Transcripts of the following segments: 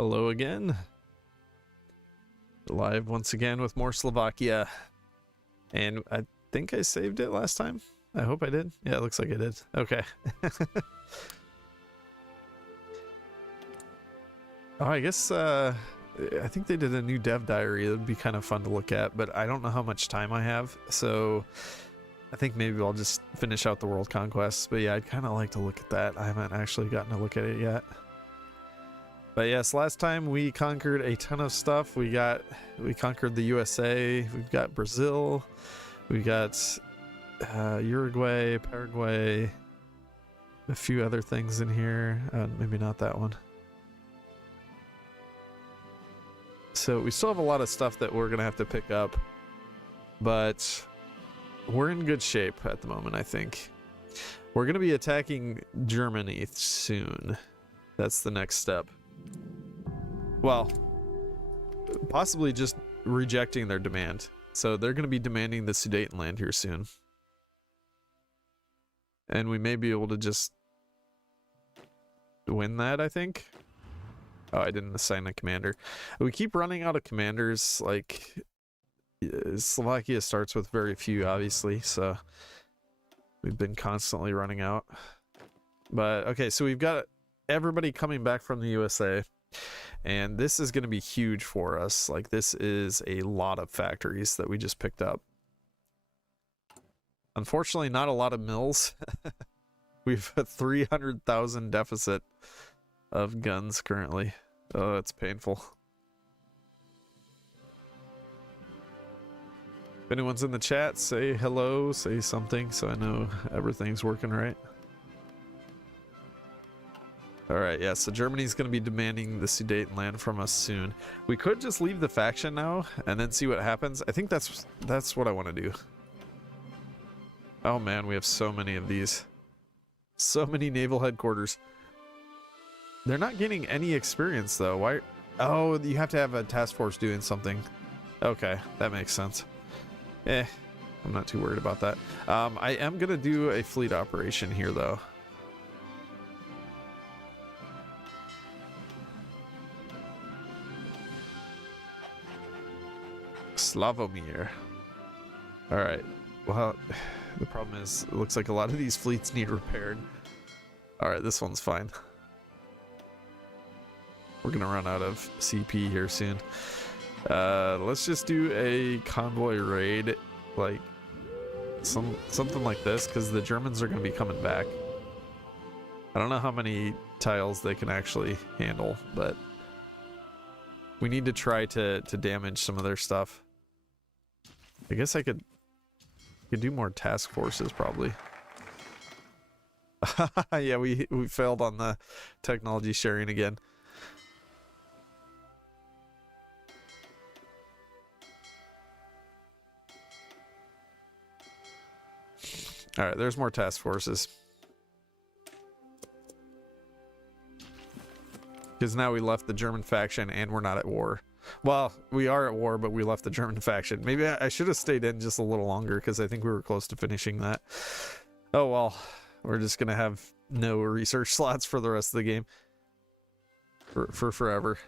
Hello again. Live once again with more Slovakia. And I think I saved it last time. I hope I did. Yeah, it looks like I did. Okay. Oh, I guess I think they did a new dev diary. It would be kind of fun to look at, but I don't know how much time I have. So I think maybe I'll just finish out the world conquests. But yeah, I'd kind of like to look at that. I haven't actually gotten to look at it yet. But yes, last time we conquered a ton of stuff. We conquered the USA. We've got Brazil. We got Uruguay, Paraguay, a few other things in here. Maybe not that one. So we still have a lot of stuff that we're gonna have to pick up, but we're in good shape at the moment. I think we're gonna be attacking Germany soon. That's the next step. Well, possibly just rejecting their demand. So they're going to be demanding the Sudetenland here soon. And we may be able to just win that, I think. Oh, I didn't assign a commander. We keep running out of commanders. Like, Slovakia starts with very few, obviously. So we've been constantly running out. But, okay, so we've got everybody coming back from the USA. And this is going to be huge for us. Like, this is a lot of factories that we just picked up. Unfortunately, not a lot of mills. We've a 300,000 deficit of guns currently. Oh, it's painful. If anyone's in the chat, say hello, say something so I know everything's working right. Alright, yeah, so Germany's going to be demanding the Sudetenland from us soon. We could just leave the faction now and then see what happens. I think that's what I want to do. Oh man, we have so many of these. So many naval headquarters. They're not getting any experience though. Why? Oh, you have to have a task force doing something. Okay, that makes sense. I'm not too worried about that. I am going to do a fleet operation here though. Slavomir. Alright. Well, the problem is, it looks like a lot of these fleets need repaired. Alright, this one's fine. We're gonna run out of CP here soon. Let's just do a convoy raid, like something like this, because the Germans are gonna be coming back. I don't know how many tiles they can actually handle, but we need to try to damage some of their stuff. I guess I could do more task forces probably. Yeah, we failed on the technology sharing again. All right, there's more task forces. Because now we left the German faction and we're not at war. Well, we are at war, but we left the German faction. Maybe I should have stayed in just a little longer because I think we were close to finishing that. Oh well, we're just going to have no research slots for the rest of the game. For forever.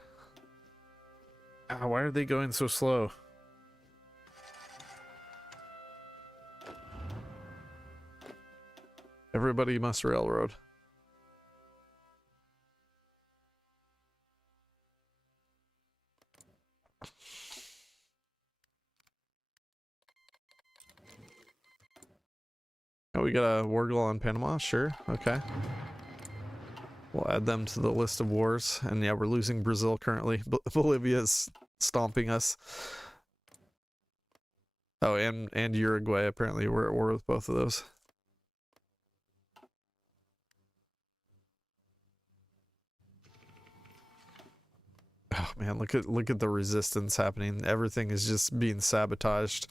Why are they going so slow? Everybody must railroad. Oh, we got a war goal on Panama? Sure. Okay. We'll add them to the list of wars. And yeah, we're losing Brazil currently. Bolivia's stomping us. Oh, and Uruguay. Apparently we're at war with both of those. Oh man, look at the resistance happening. Everything is just being sabotaged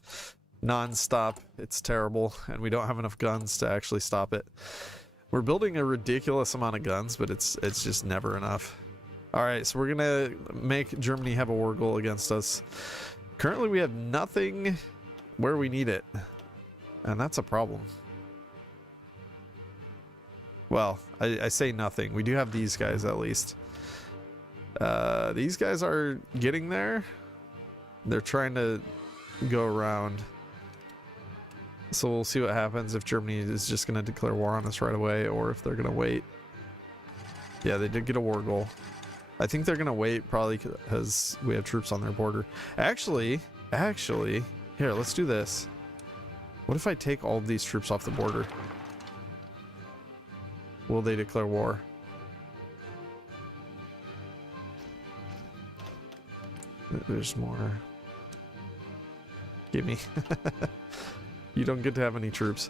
non-stop. It's terrible, and we don't have enough guns to actually stop it. We're building a ridiculous amount of guns, but it's just never enough. All right, so we're gonna make Germany have a war goal against us. Currently, we have nothing where we need it, and that's a problem. Well, I say nothing. We do have these guys at least. These guys are getting there. They're trying to go around. So we'll see what happens if Germany is just going to declare war on us right away or if they're going to wait. Yeah, they did get a war goal. I think they're going to wait probably because we have troops on their border. Actually, here, let's do this. What if I take all of these troops off the border? Will they declare war? There's more. Give me. You don't get to have any troops.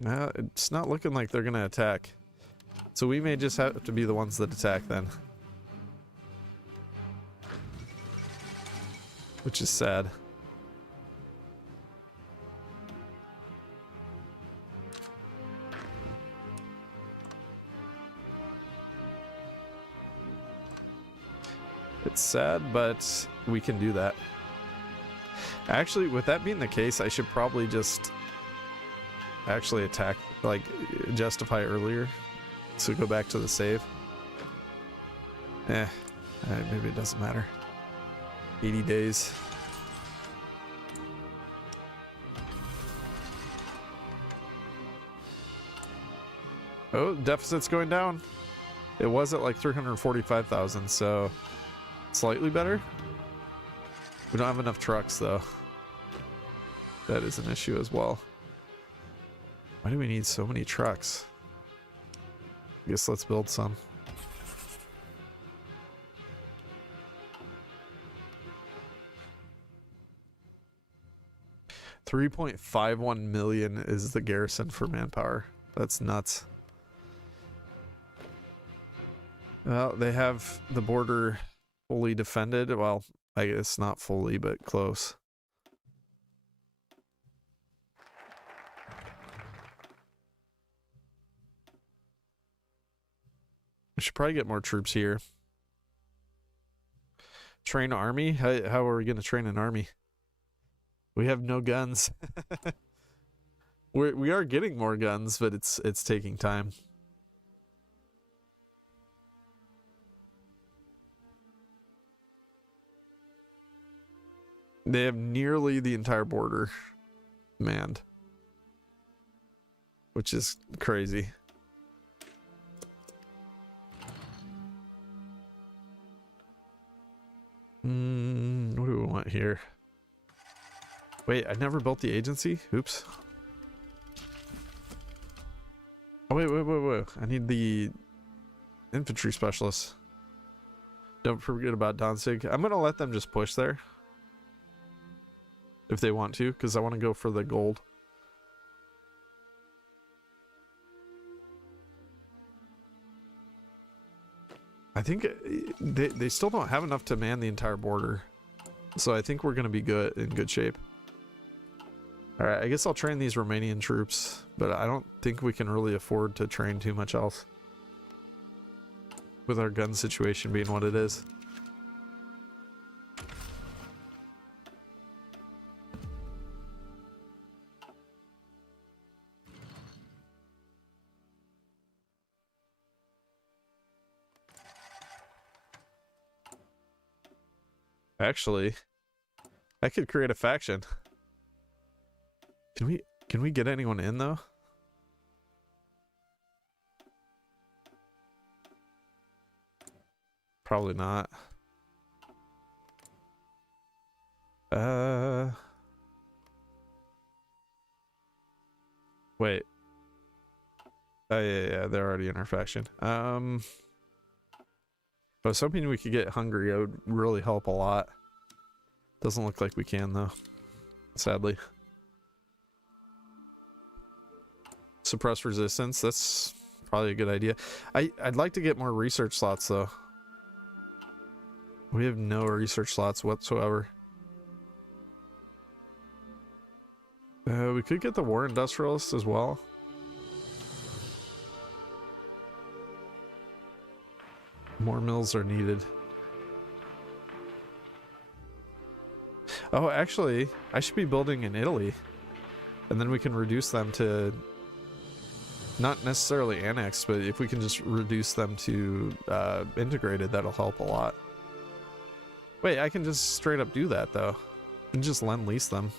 No, it's not looking like they're gonna attack. So we may just have to be the ones that attack then. Which is sad. It's sad, but we can do that. Actually, with that being the case, I should probably just actually attack, like, justify earlier. So go back to the save. Maybe it doesn't matter. 80 days. Oh, deficit's going down. It was at like 345,000, so slightly better. We don't have enough trucks though. That is an issue as well. Why do we need so many trucks? I guess let's build some. $3.51 million is the garrison for manpower. That's nuts. Well, they have the border fully defended. Well, I guess not fully, but close. We should probably get more troops here. Train army? How are we going to train an army? We have no guns. We are getting more guns, but it's taking time. They have nearly the entire border manned, which is crazy. What do we want here? Wait, I never built the agency? Oops. Oh, wait. I need the infantry specialist. Don't forget about Danzig. I'm going to let them just push there. If they want to, because I want to go for the gold. I think they still don't have enough to man the entire border. So I think we're going to be in good shape. Alright, I guess I'll train these Romanian troops, but I don't think we can really afford to train too much else. With our gun situation being what it is. Actually, I could create a faction. Can we get anyone in though? Probably not. Wait. Oh yeah, they're already in our faction. I was hoping we could get Hungary. It would really help a lot. Doesn't look like we can though, sadly. Suppress resistance, that's probably a good idea. I'd like to get more research slots though. We have no research slots whatsoever. We could get the war industrialist as well. More mills are needed. Oh, actually, I should be building in Italy. And then we can reduce them to... Not necessarily annexed, but if we can just reduce them to integrated, that'll help a lot. Wait, I can just straight up do that, though. And just lend-lease them.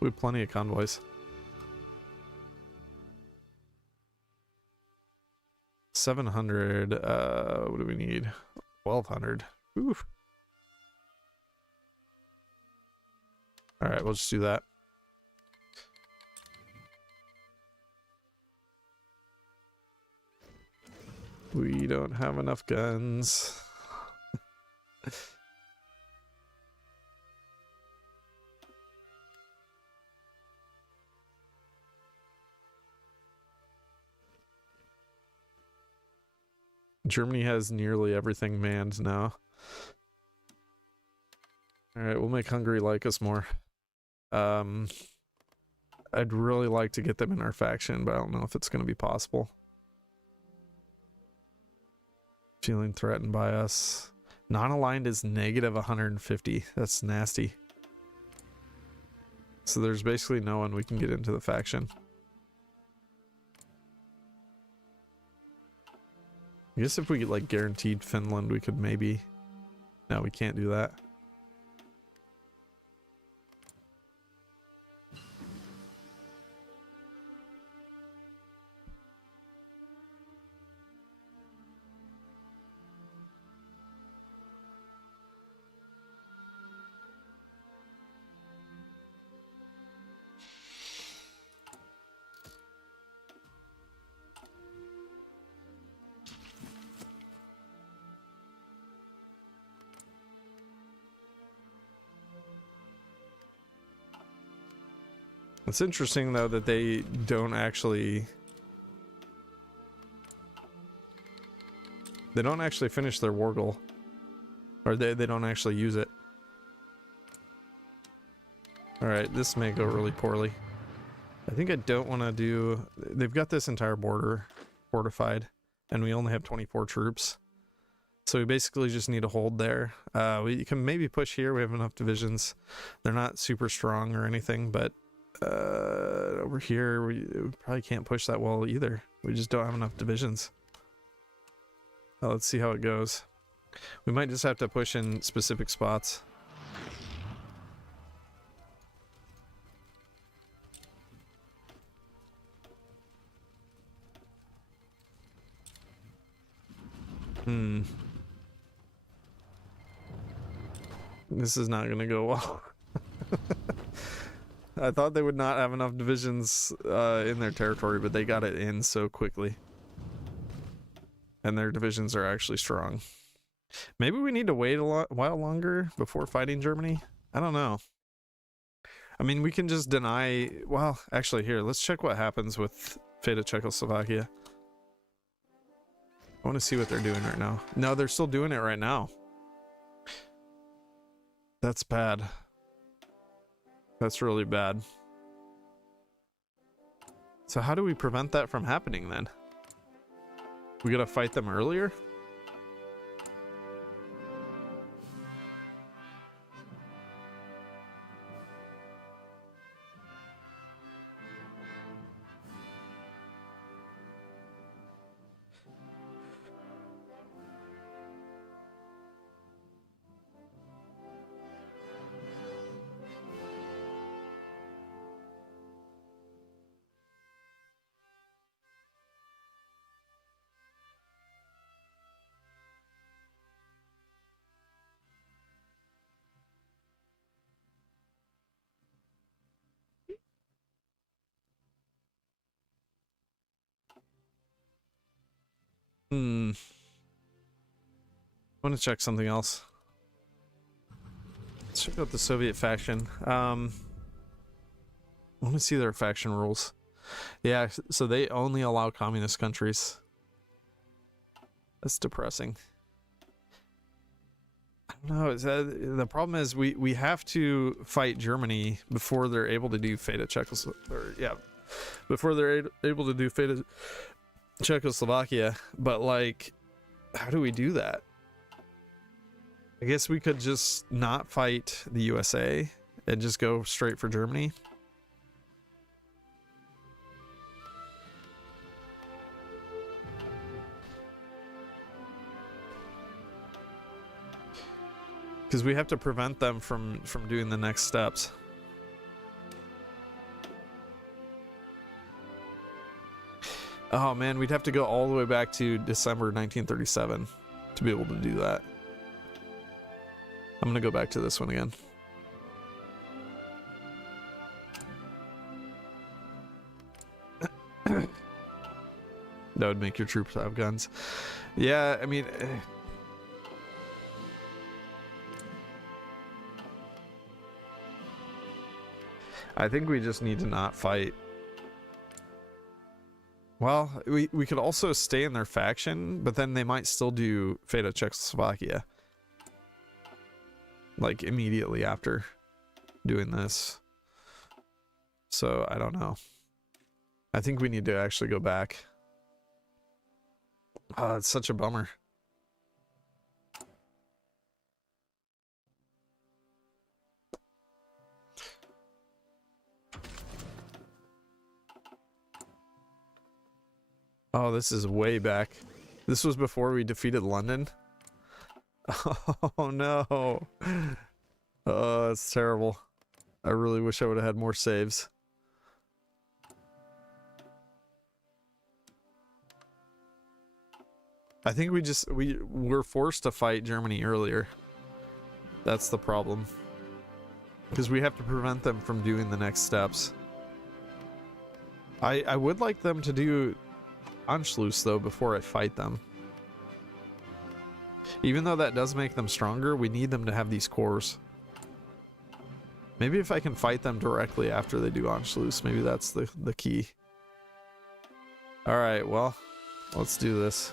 We have plenty of convoys. 700, what do we need? 1,200. Oof. Alright, we'll just do that. We don't have enough guns. Germany has nearly everything manned now. Alright, we'll make Hungary like us more. I'd really like to get them in our faction, but I don't know if it's going to be possible. Feeling threatened by us. Non-aligned is negative 150. That's nasty. So there's basically no one we can get into the faction. I guess if we get like guaranteed Finland, we could maybe... No, we can't do that. It's interesting though that they don't actually finish their war goal, or they don't actually use it. All right, this may go really poorly. I think I don't want to do... They've got this entire border fortified and we only have 24 troops, so we basically just need to hold there. We can maybe push here. We have enough divisions. They're not super strong or anything, but over here we probably can't push that well either. We just don't have enough divisions. Let's see how it goes. We might just have to push in specific spots. This is not gonna go well. I thought they would not have enough divisions in their territory, but they got it in so quickly. And their divisions are actually strong. Maybe we need to wait a while longer before fighting Germany? I don't know. I mean, we can just deny... Well, actually, here, let's check what happens with Fate of Czechoslovakia. I want to see what they're doing right now. No, they're still doing it right now. That's bad. That's really bad. So how do we prevent that from happening then? We gotta fight them earlier? I want to check something else. Let's check out the Soviet faction. I want to see their faction rules. Yeah, so they only allow communist countries. That's depressing. I don't know. The problem is we have to fight Germany before they're able to do Fate of Czechoslovakia. Yeah, before they're able to do Fate of Czechoslovakia. But like, how do we do that? I guess we could just not fight the USA and just go straight for Germany. Because we have to prevent them from doing the next steps. Oh man, we'd have to go all the way back to December 1937 to be able to do that. I'm gonna go back to this one again. That would make your troops have guns. Yeah, I mean... I think we just need to not fight. Well, we could also stay in their faction, but then they might still do fate of Czechoslovakia. Like, immediately after doing this. So, I don't know. I think we need to actually go back. Oh, it's such a bummer. Oh, this is way back. This was before we defeated London. Oh no. Oh, it's terrible. I really wish I would have had more saves. I think we were forced to fight Germany earlier. That's the problem. Because we have to prevent them from doing the next steps. I would like them to do Anschluss though before I fight them. Even though that does make them stronger, we need them to have these cores. Maybe if I can fight them directly after they do Anschluss, maybe that's the key. Alright, well, let's do this.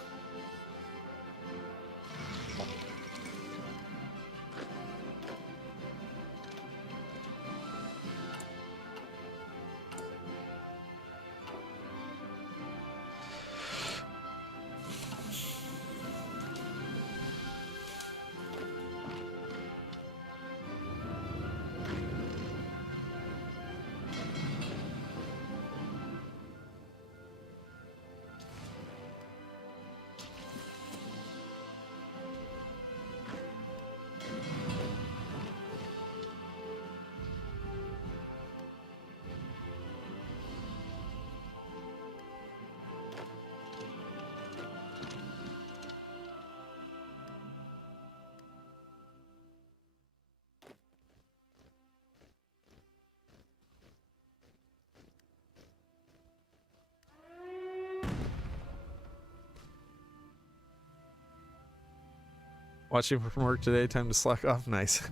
Watching from work today, time to slack off. Nice.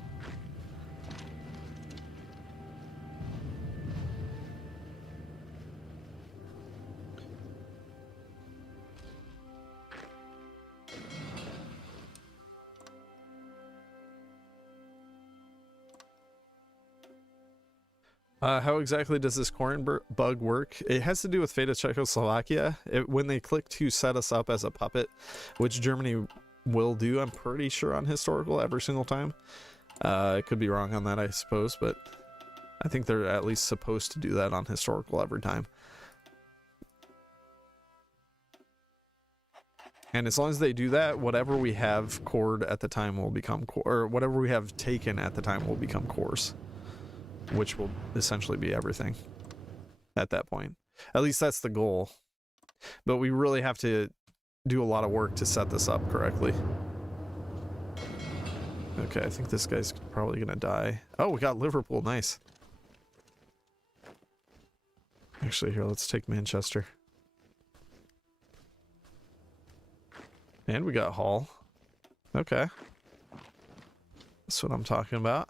How exactly does this corn bug work? It has to do with fate of Czechoslovakia. When they click to set us up as a puppet, which Germany will do, I'm pretty sure, on historical every single time. I could be wrong on that, I suppose, but I think they're at least supposed to do that on historical every time. And as long as they do that, whatever we have cored at the time will become core, or whatever we have taken at the time will become cores, which will essentially be everything at that point. At least that's the goal. But we really have to do a lot of work to set this up correctly. Okay, I think this guy's probably gonna die. Oh, we got Liverpool, nice. Actually, here, let's take Manchester. And we got Hull. Okay. That's what I'm talking about.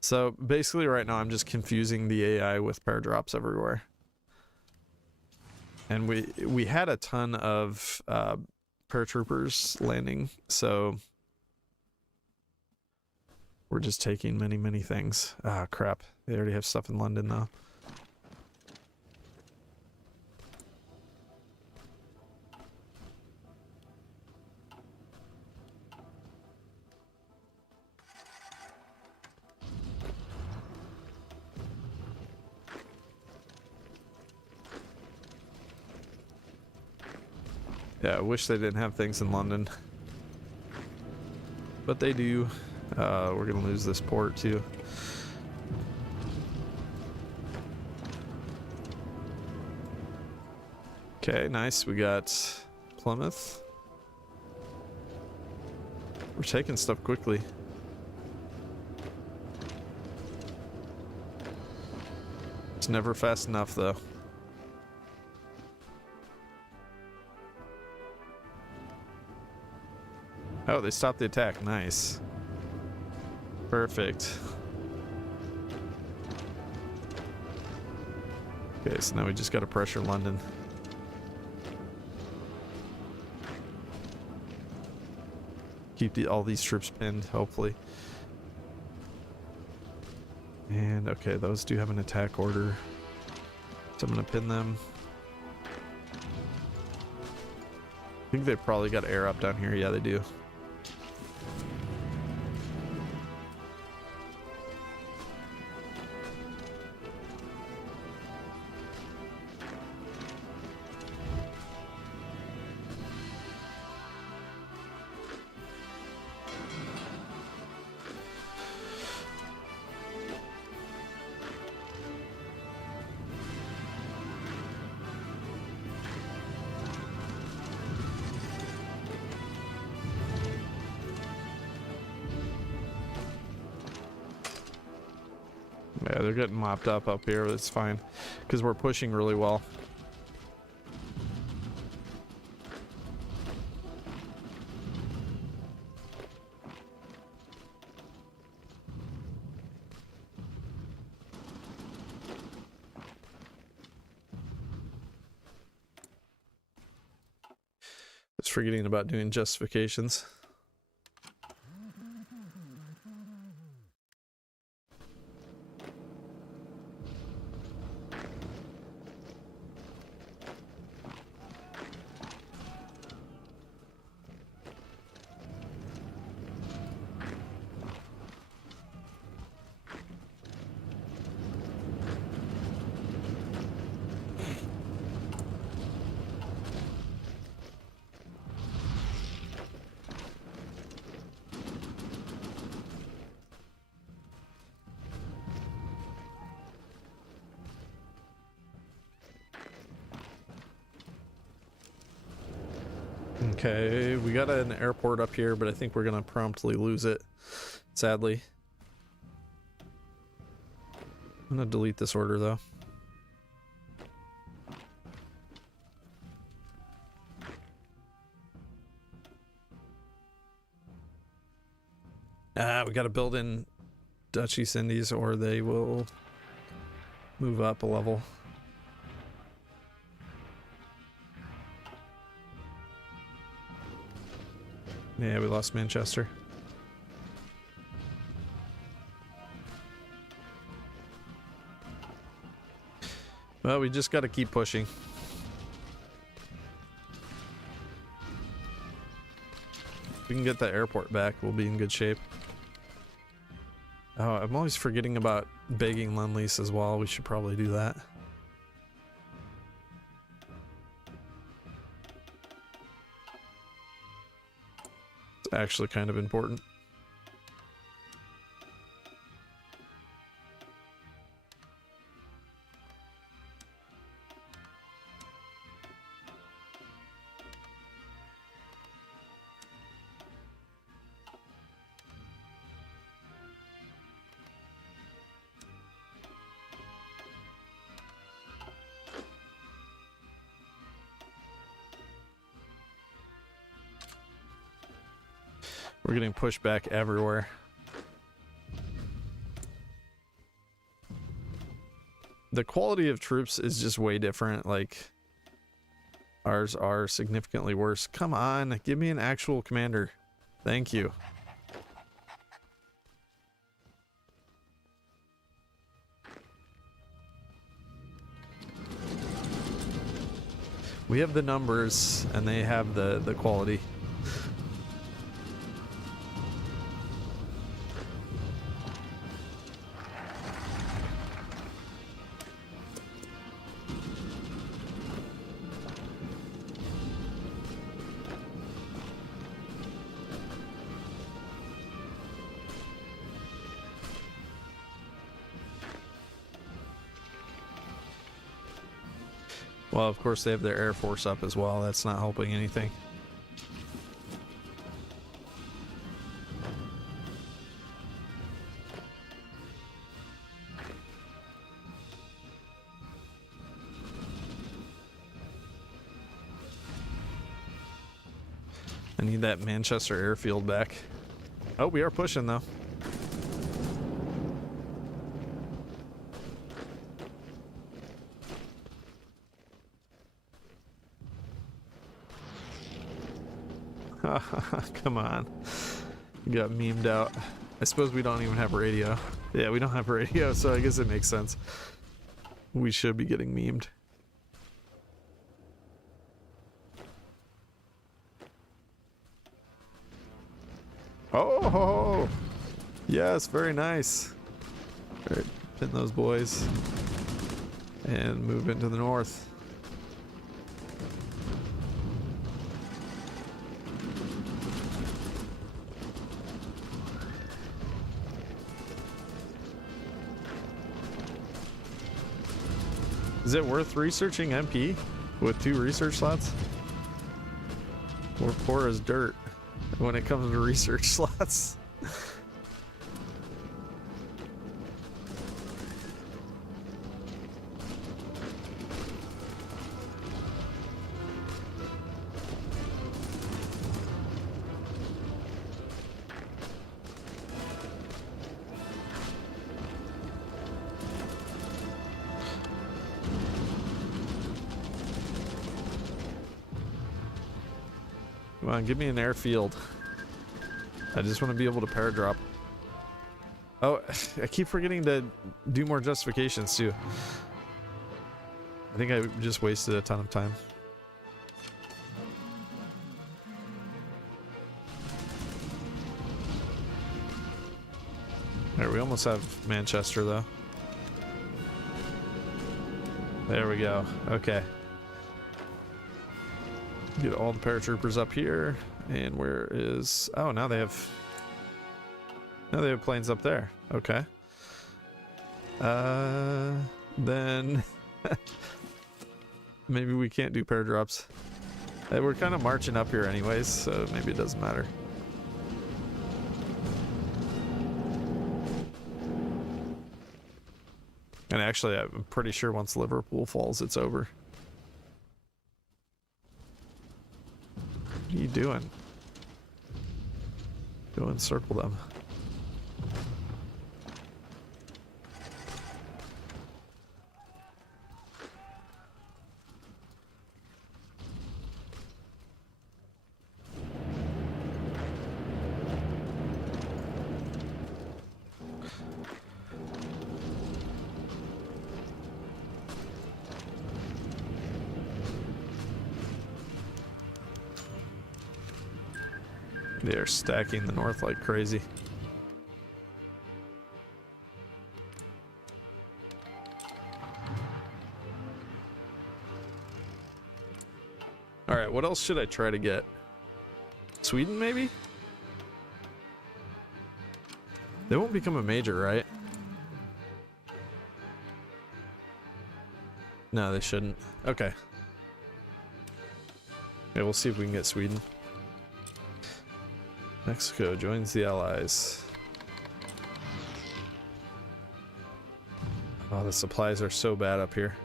So basically right now I'm just confusing the AI with paradrops everywhere. And we had a ton of paratroopers landing, so we're just taking many things. Ah, crap. They already have stuff in London though. Yeah, I wish they didn't have things in London. But they do. We're gonna lose this port too. Okay, nice. We got Plymouth. We're taking stuff quickly. It's never fast enough though. Oh, they stopped the attack. Nice. Perfect. Okay, so now we just gotta pressure London. Keep all these troops pinned, hopefully. And okay, those do have an attack order. So I'm gonna pin them. I think they probably got air up down here. Yeah, they do. Yeah, they're getting mopped up here. That's fine, because we're pushing really well. Just forgetting about doing justifications. Okay, we got an airport up here, but I think we're gonna promptly lose it, sadly. I'm gonna delete this order though. We gotta build in Dutch East Indies or they will move up a level. Yeah, we lost Manchester. Well, we just got to keep pushing. If we can get that airport back, we'll be in good shape. Oh, I'm always forgetting about begging Lend-Lease as well. We should probably do that. It's actually kind of important. We're getting pushed back everywhere. The quality of troops is just way different. Like, ours are significantly worse. Come on, give me an actual commander. Thank you. We have the numbers and they have the quality. Well, of course, they have their Air Force up as well. That's not helping anything. I need that Manchester airfield back. Oh, we are pushing though. Come on. You got memed out. I suppose we don't even have radio. Yeah, we don't have radio, so I guess it makes sense. We should be getting memed. Oh, yes, very nice. All right, pin those boys and move into the north. Is it worth researching MP with 2 research slots? We're poor as dirt when it comes to research slots. Come on, give me an airfield. I just want to be able to paradrop. Oh, I keep forgetting to do more justifications too. I think I just wasted a ton of time. Alright, we almost have Manchester though. There we go. Okay. Get all the paratroopers up here. And where is... Oh, now they have planes up there. Okay. Then... maybe we can't do paradrops. We're kind of marching up here anyways, so maybe it doesn't matter. And actually, I'm pretty sure once Liverpool falls, it's over. What are you doing? Go and circle them. They are stacking the north like crazy. Alright, what else should I try to get? Sweden, maybe? They won't become a major, right? No, they shouldn't. Okay. Yeah, we'll see if we can get Sweden. Mexico joins the Allies. Oh, the supplies are so bad up here.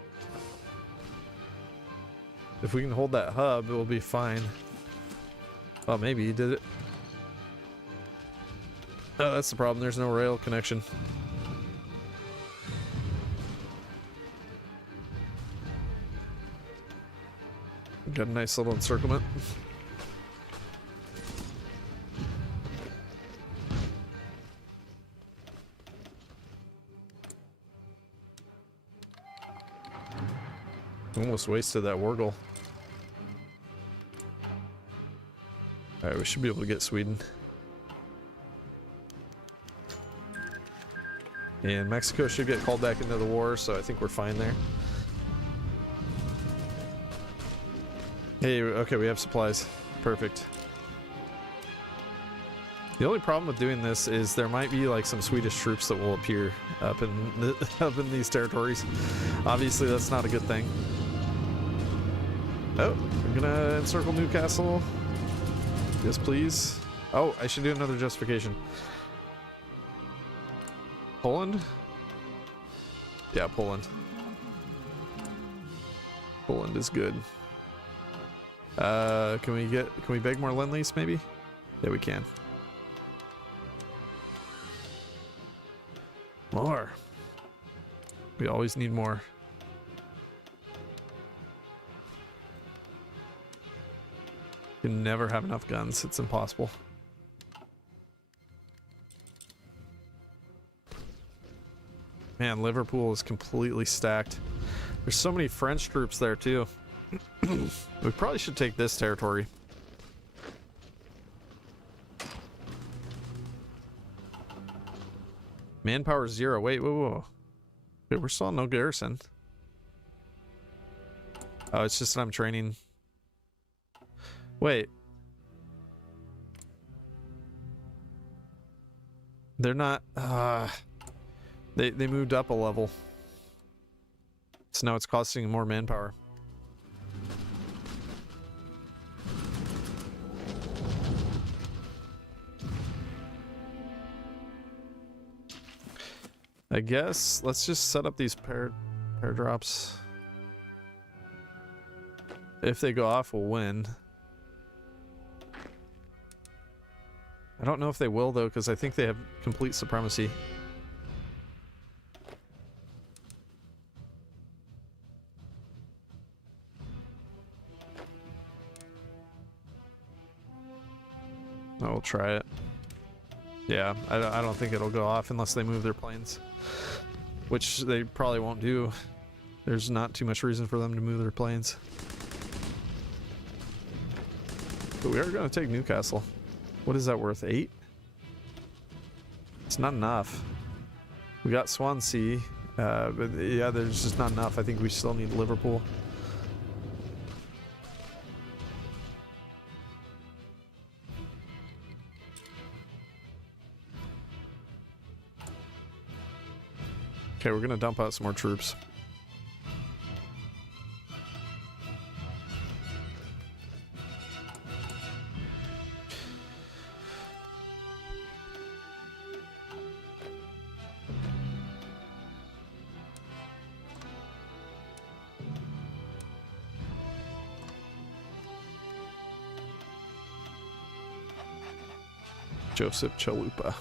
If we can hold that hub, it will be fine. Oh, maybe he did it. Oh, that's the problem. There's no rail connection. Got a nice little encirclement. Almost wasted that Wargle. Alright, we should be able to get Sweden. And Mexico should get called back into the war, so I think we're fine there. Hey, okay, we have supplies. Perfect. The only problem with doing this is there might be like some Swedish troops that will appear up in these territories. Obviously, that's not a good thing. Oh, I'm gonna encircle Newcastle. Yes, please. Oh, I should do another justification. Poland? Yeah, Poland. Poland is good. Can we beg more lend-lease maybe? Yeah, we can. More. We always need more. You can never have enough guns. It's impossible. Man, Liverpool is completely stacked. There's so many French troops there too. We probably should take this territory. Manpower 0. Wait, whoa. Wait, we're still on no garrison. Oh, it's just that I'm training. Wait. They're not... They moved up a level. So now it's costing more manpower. I guess let's just set up these pair drops. If they go off, we'll win. I don't know if they will though, because I think they have complete supremacy. I'll try it. Yeah, I don't think it'll go off unless they move their planes. Which they probably won't do. There's not too much reason for them to move their planes. But we are going to take Newcastle. What is that worth? 8? It's not enough. We got Swansea. But yeah, there's just not enough. I think we still need Liverpool. Okay, we're gonna dump out some more troops. Joseph Chalupa.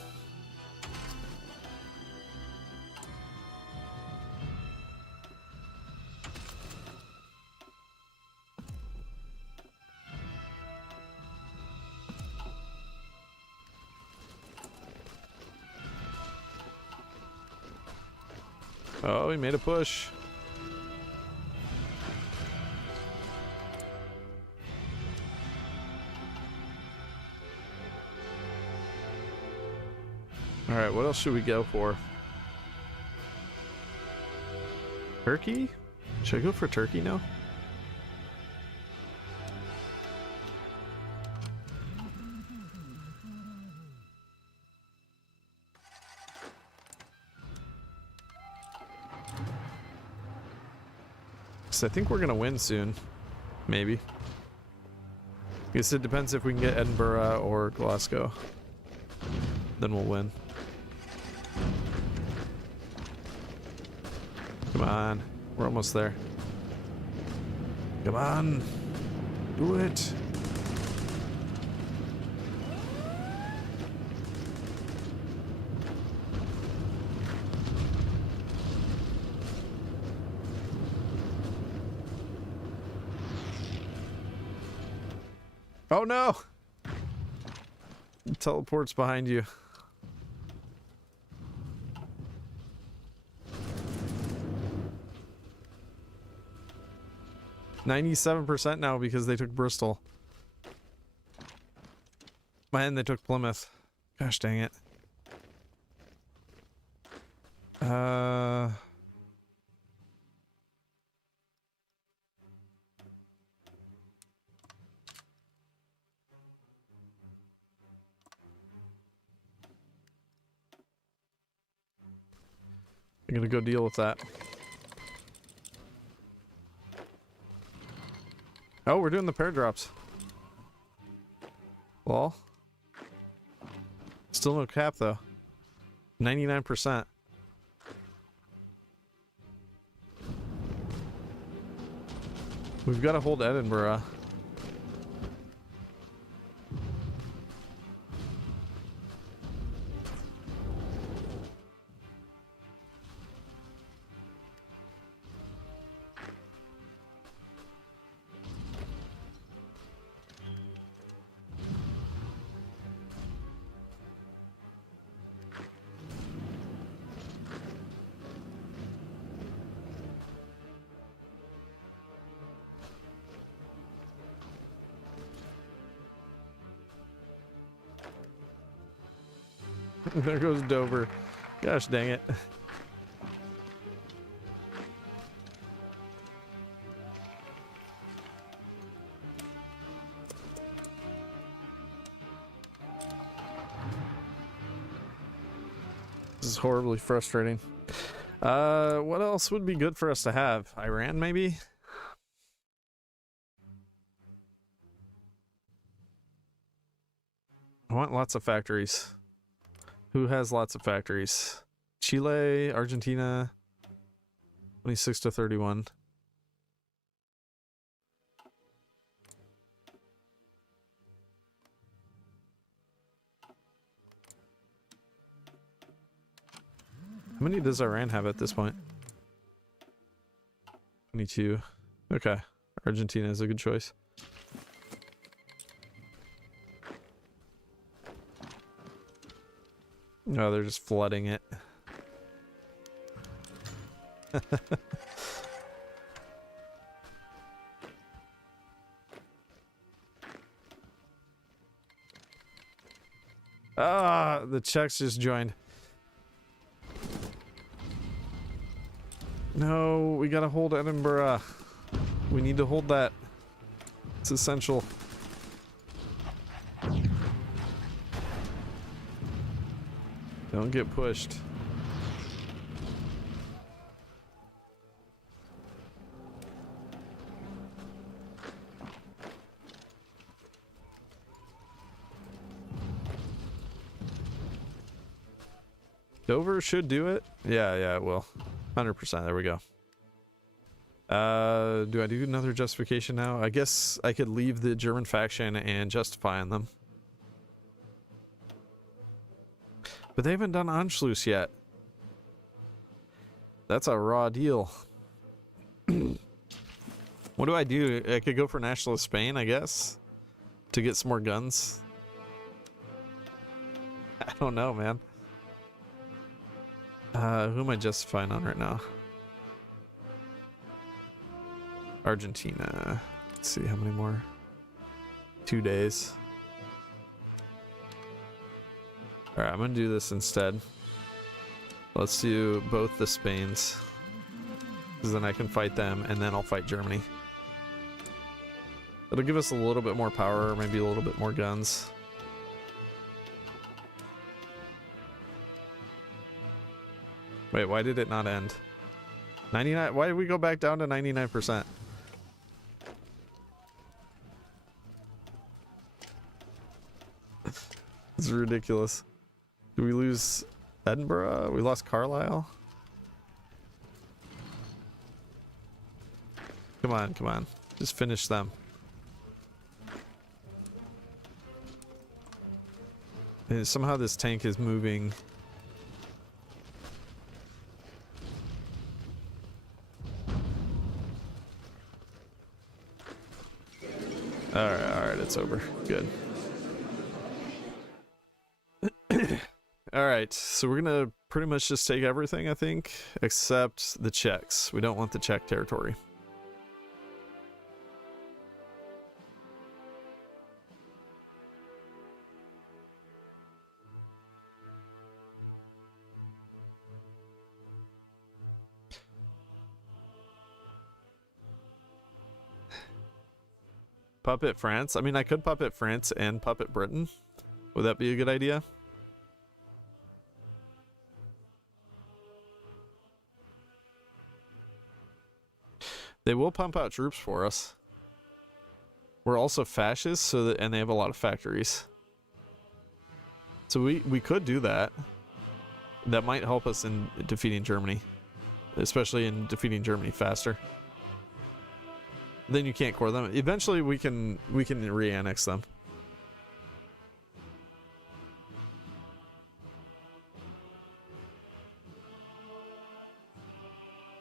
Oh, he made a push. Alright, what else should we go for? Turkey? Should I go for Turkey now? I think we're gonna win soon. Maybe. I guess it depends if we can get Edinburgh or Glasgow. Then we'll win. Come on. We're almost there. Come on. Do it. Oh no! It teleports behind you. %97 now because they took Bristol. Man, they took Plymouth. Gosh dang it. I'm gonna go deal with that. Oh, we're doing the pair drops. Well, still no cap though. 99%. We've got to hold Edinburgh. There goes Dover. Gosh dang it. This is horribly frustrating. What else would be good for us to have? Iran, maybe? I want lots of factories. Who has lots of factories? Chile, Argentina, 26 to 31. How many does Iran have at this point? 22. Okay. Argentina is a good choice. Oh, they're just flooding it. Ah, the Czechs just joined. No, we gotta hold Edinburgh. We need to hold that. It's essential. Don't get pushed. Dover should do it. Yeah, it will. 100%. There we go. Do I do another justification now? I guess I could leave the German faction and justify on them. But they haven't done Anschluss yet. That's a raw deal. What do? I could go for Nationalist Spain, I guess, to get some more guns. I don't know, man. Who am I justifying on right now? Argentina. Let's see how many more. 2 days. Alright, I'm gonna do this instead. Let's do both the Spains. Because then I can fight them, and then I'll fight Germany. It'll give us a little bit more power, maybe a little bit more guns. Wait, why did it not end? 99? Why did we go back down to 99%? This is ridiculous. Did we lose Edinburgh? We lost Carlisle? Come on, come on. Just finish them. And somehow this tank is moving. Alright, it's over. Good. Alright, so we're gonna pretty much just take everything, I think, except the Czechs. We don't want the Czech territory. Puppet France? I mean, I could puppet France and puppet Britain. Would that be a good idea? They will pump out troops for us. we're also fascists, so that, and they have a lot of factories. So we could do that. That might help us in defeating Germany, especially in defeating Germany faster. Then you can't core them. Eventually we can re-annex them.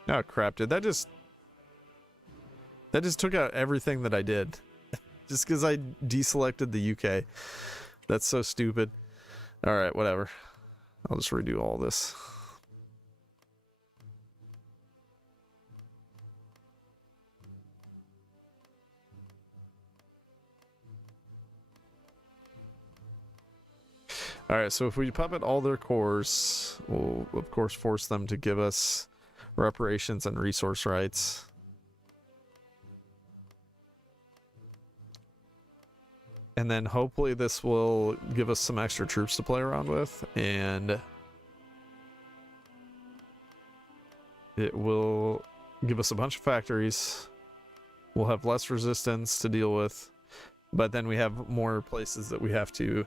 Oh crap, dude. That just took out everything that I did. Just because I deselected the UK. That's so stupid. Alright, whatever. I'll just redo all this. Alright, so if we puppet all their cores, we'll of course force them to give us reparations and resource rights. And then hopefully this will give us some extra troops to play around with, and it will give us a bunch of factories. We'll have less resistance to deal with, but then we have more places that we have to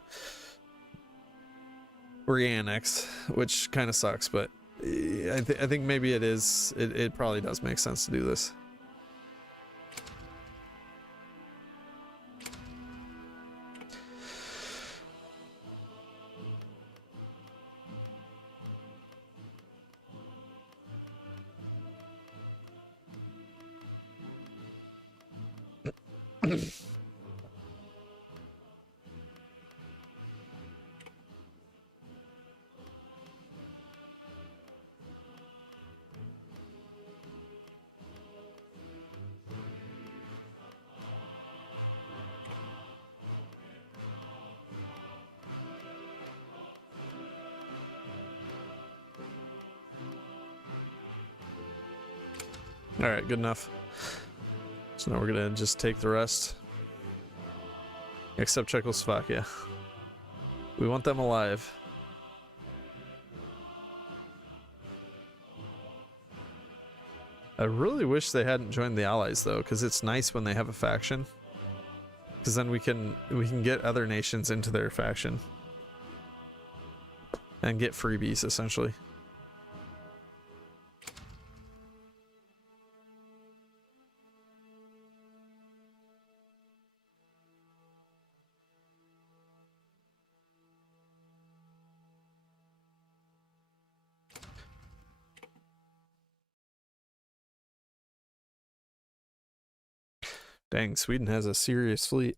re-annex, which kind of sucks, but I think maybe it probably does make sense to do this. Alright, good enough. So now we're gonna just take the rest. Except Czechoslovakia. We want them alive. I really wish they hadn't joined the Allies though, because it's nice when they have a faction. Because then we can get other nations into their faction. And get freebies, essentially. Dang, Sweden has a serious fleet.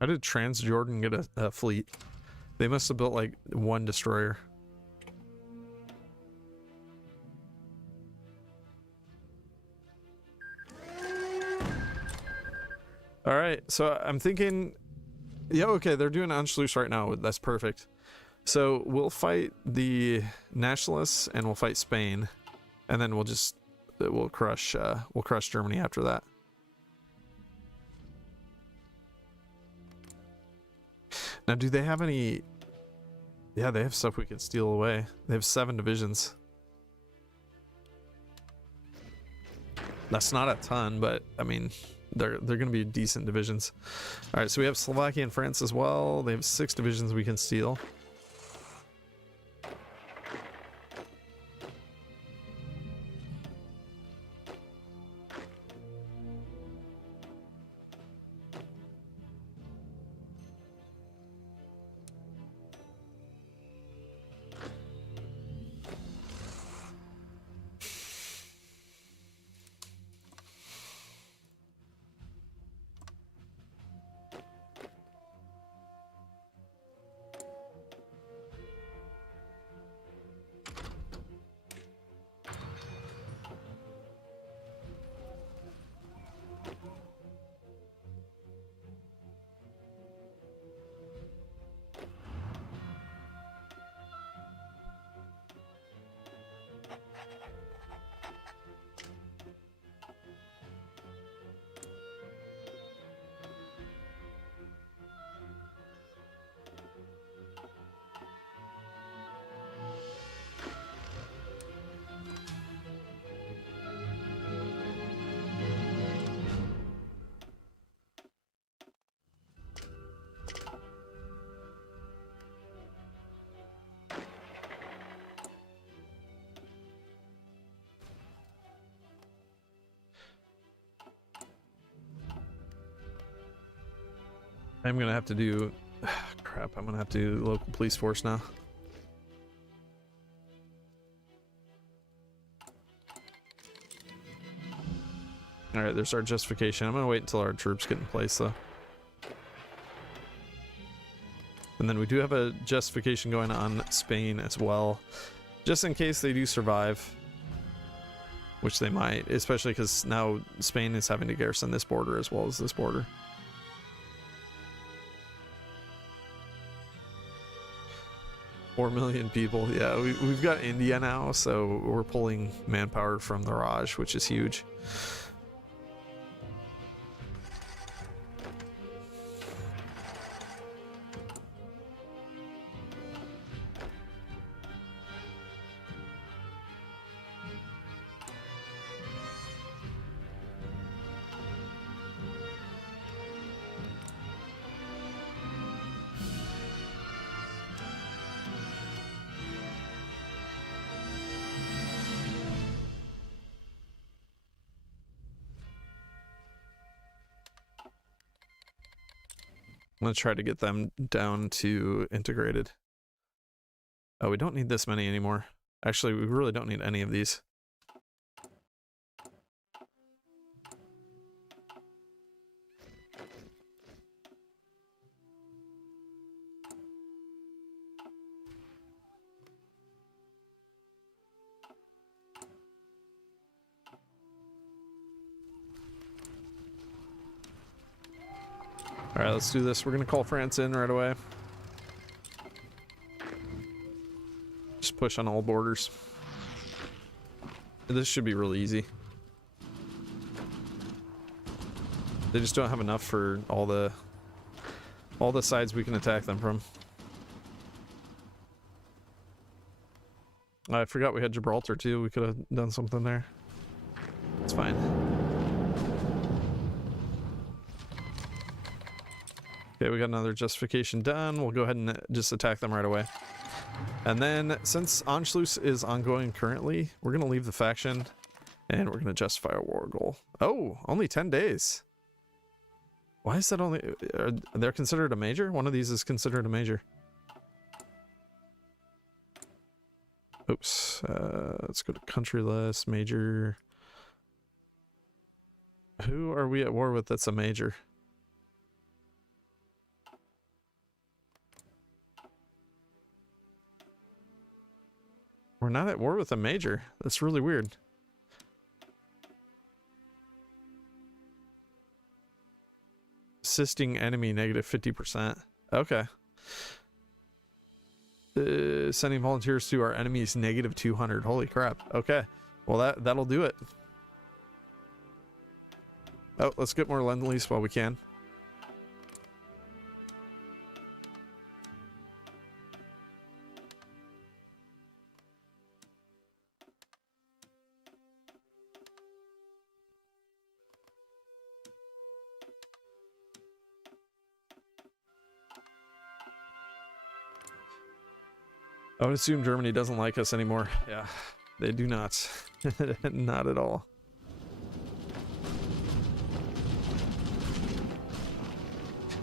How did Transjordan get a fleet? They must have built like one destroyer. Alright, so I'm thinking... Yeah, okay, they're doing Anschluss right now. That's perfect. So we'll fight the nationalists and we'll fight Spain, and then we'll crush Germany after that. Now, do they have any? Yeah, they have stuff we can steal away. They have 7 divisions. That's not a ton, but I mean, they're going to be decent divisions. All right, so we have Slovakia and France as well. They have 6 divisions we can steal. I'm gonna have to do... crap, I'm gonna have to do local police force now. Alright, there's our justification. I'm gonna wait until our troops get in place, though. And then we do have a justification going on Spain as well, just in case they do survive, which they might, especially because now Spain is having to garrison this border as well as this border. Four million people. Yeah, we've got India now, so we're pulling manpower from the Raj, which is huge. I'm gonna try to get them down to integrated. Oh, we don't need this many anymore. Actually, we really don't need any of these. All right, let's do this. We're gonna call France in right away. Just push on all borders. This should be really easy. They just don't have enough for all the sides we can attack them from. I forgot we had Gibraltar too. We could have done something there. It's fine. Okay, we got another justification done. We'll go ahead and just attack them right away. And then, since Anschluss is ongoing currently, we're going to leave the faction, and we're going to justify our war goal. Oh, only 10 days. Why is that only... they're considered a major? One of these is considered a major. Oops. Let's go to country list, major. Who are we at war with that's a major? We're not at war with a major. That's really weird. Assisting enemy negative 50%. Okay. Sending volunteers to our enemies negative 200. Holy crap. Okay. Well, that'll do it. Oh, let's get more Lend-Lease while we can. I would assume Germany doesn't like us anymore. Yeah, they do not. Not at all.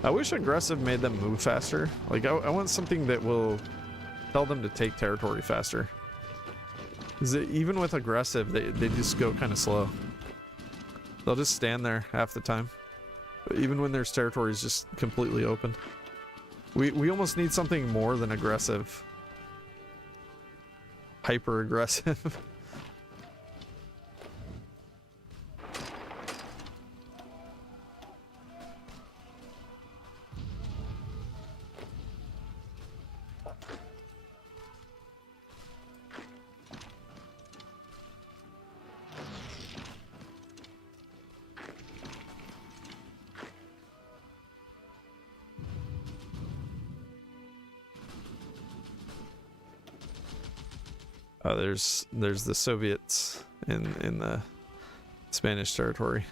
I wish aggressive made them move faster. Like, I want something that will tell them to take territory faster. Because even with aggressive, they just go kind of slow. They'll just stand there half the time. Even when their territory is just completely open. We almost need something more than aggressive. Hyper aggressive. Oh, there's the Soviets in the Spanish territory.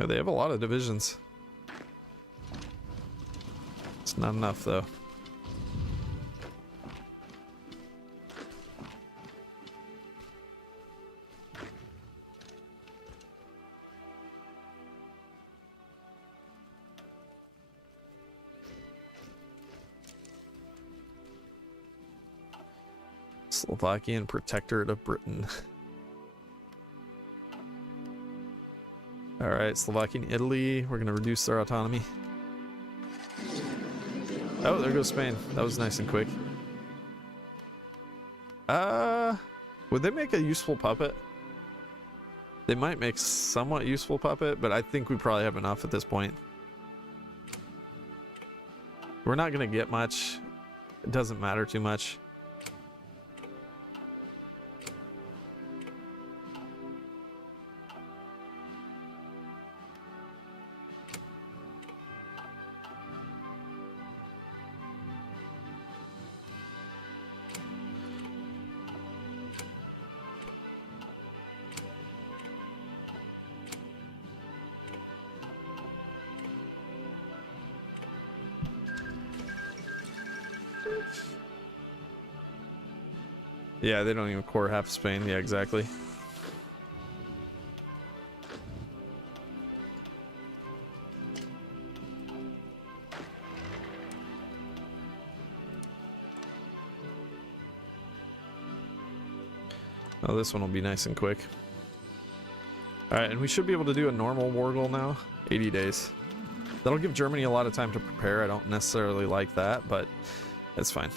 Yeah, they have a lot of divisions. It's not enough though. Slovakian Protectorate of Britain. All right, Slovakian Italy. We're going to reduce their autonomy. Oh, there goes Spain. That was nice and quick. Would they make a useful puppet? They might make somewhat useful puppet, but I think we probably have enough at this point. We're not going to get much. It doesn't matter too much. Yeah, they don't even core half Spain. Yeah, exactly. Oh, this one will be nice and quick. Alright, and we should be able to do a normal war goal now. 80 days. That'll give Germany a lot of time to prepare. I don't necessarily like that, but it's fine.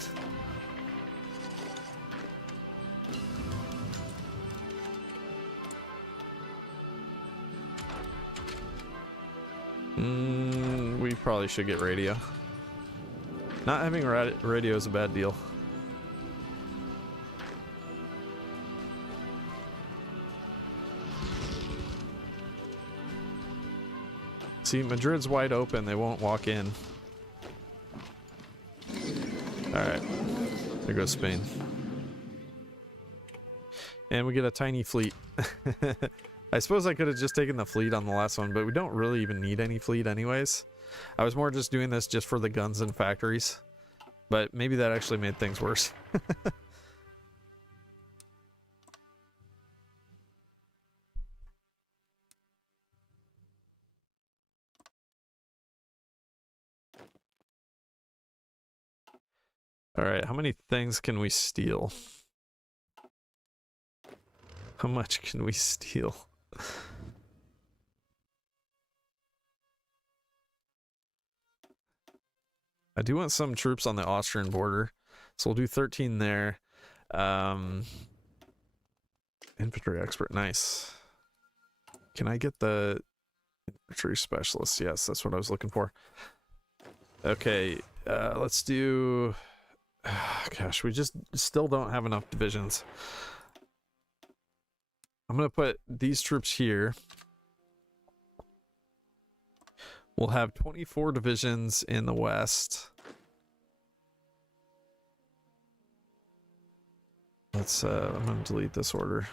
We probably should get radio. Not having radio is a bad deal. See, Madrid's wide open. They won't walk in. Alright. There goes Spain. And we get a tiny fleet. I suppose I could have just taken the fleet on the last one, but we don't really even need any fleet anyways. I was more just doing this just for the guns and factories. But maybe that actually made things worse. Alright, how many things can we steal? How much can we steal? I do want some troops on the Austrian border, so we'll do 13 there. Infantry expert, nice. Can I get the infantry specialist? Yes, that's what I was looking for. Okay, let's do... Gosh, we just still don't have enough divisions. I'm going to put these troops here. We'll have 24 divisions in the west. Let's, I'm going to delete this order.